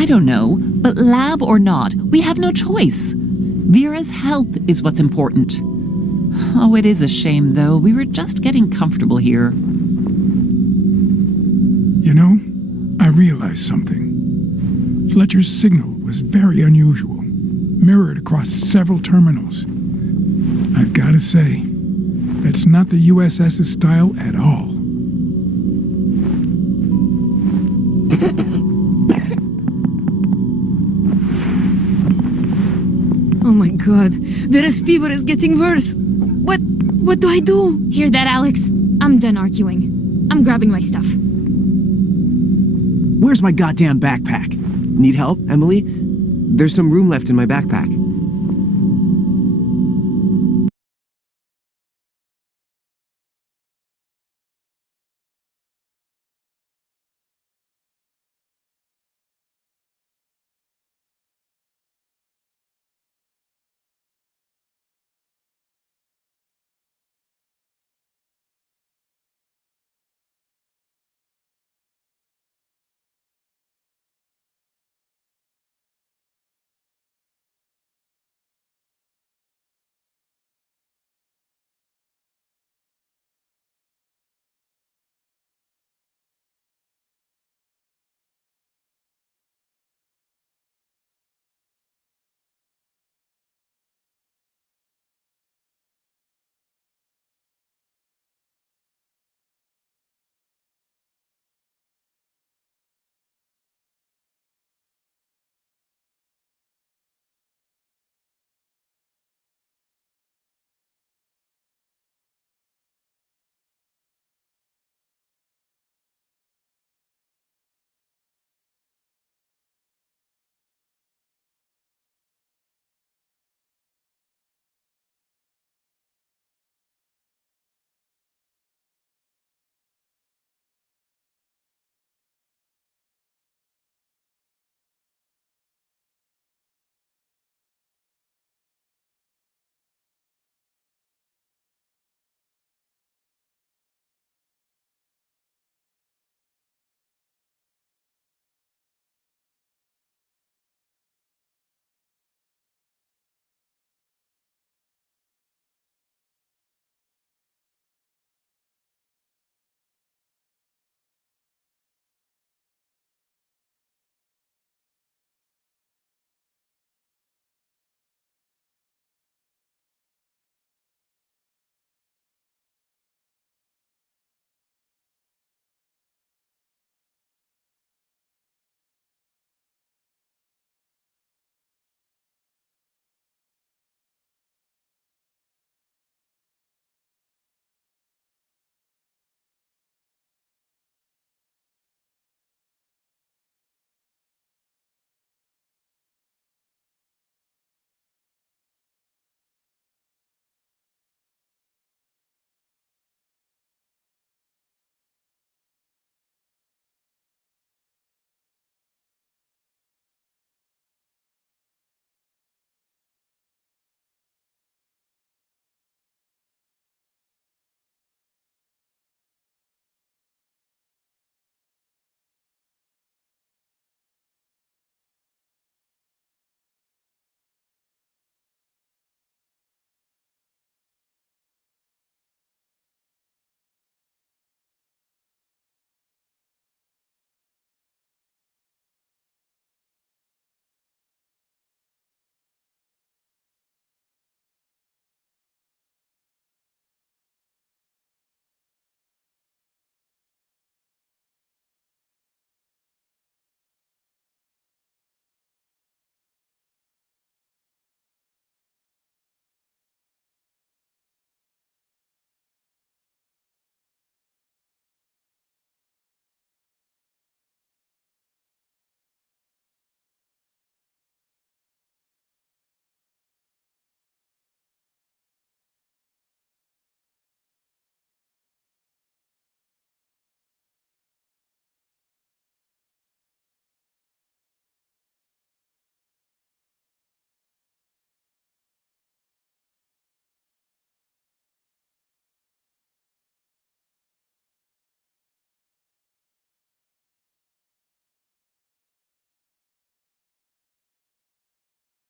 I don't know, but lab or not, we have no choice. Vera's health is what's important. Oh, it is a shame, though. We were just getting comfortable here. You know, I realized something. Fletcher's signal was very unusual, mirrored across several terminals. I've got to say, that's not the USS's style at all. Oh my god, Vera's fever is getting worse. What do I do? Hear that, Alex? I'm done arguing. I'm grabbing my stuff. Where's my goddamn backpack? Need help, Emily? There's some room left in my backpack.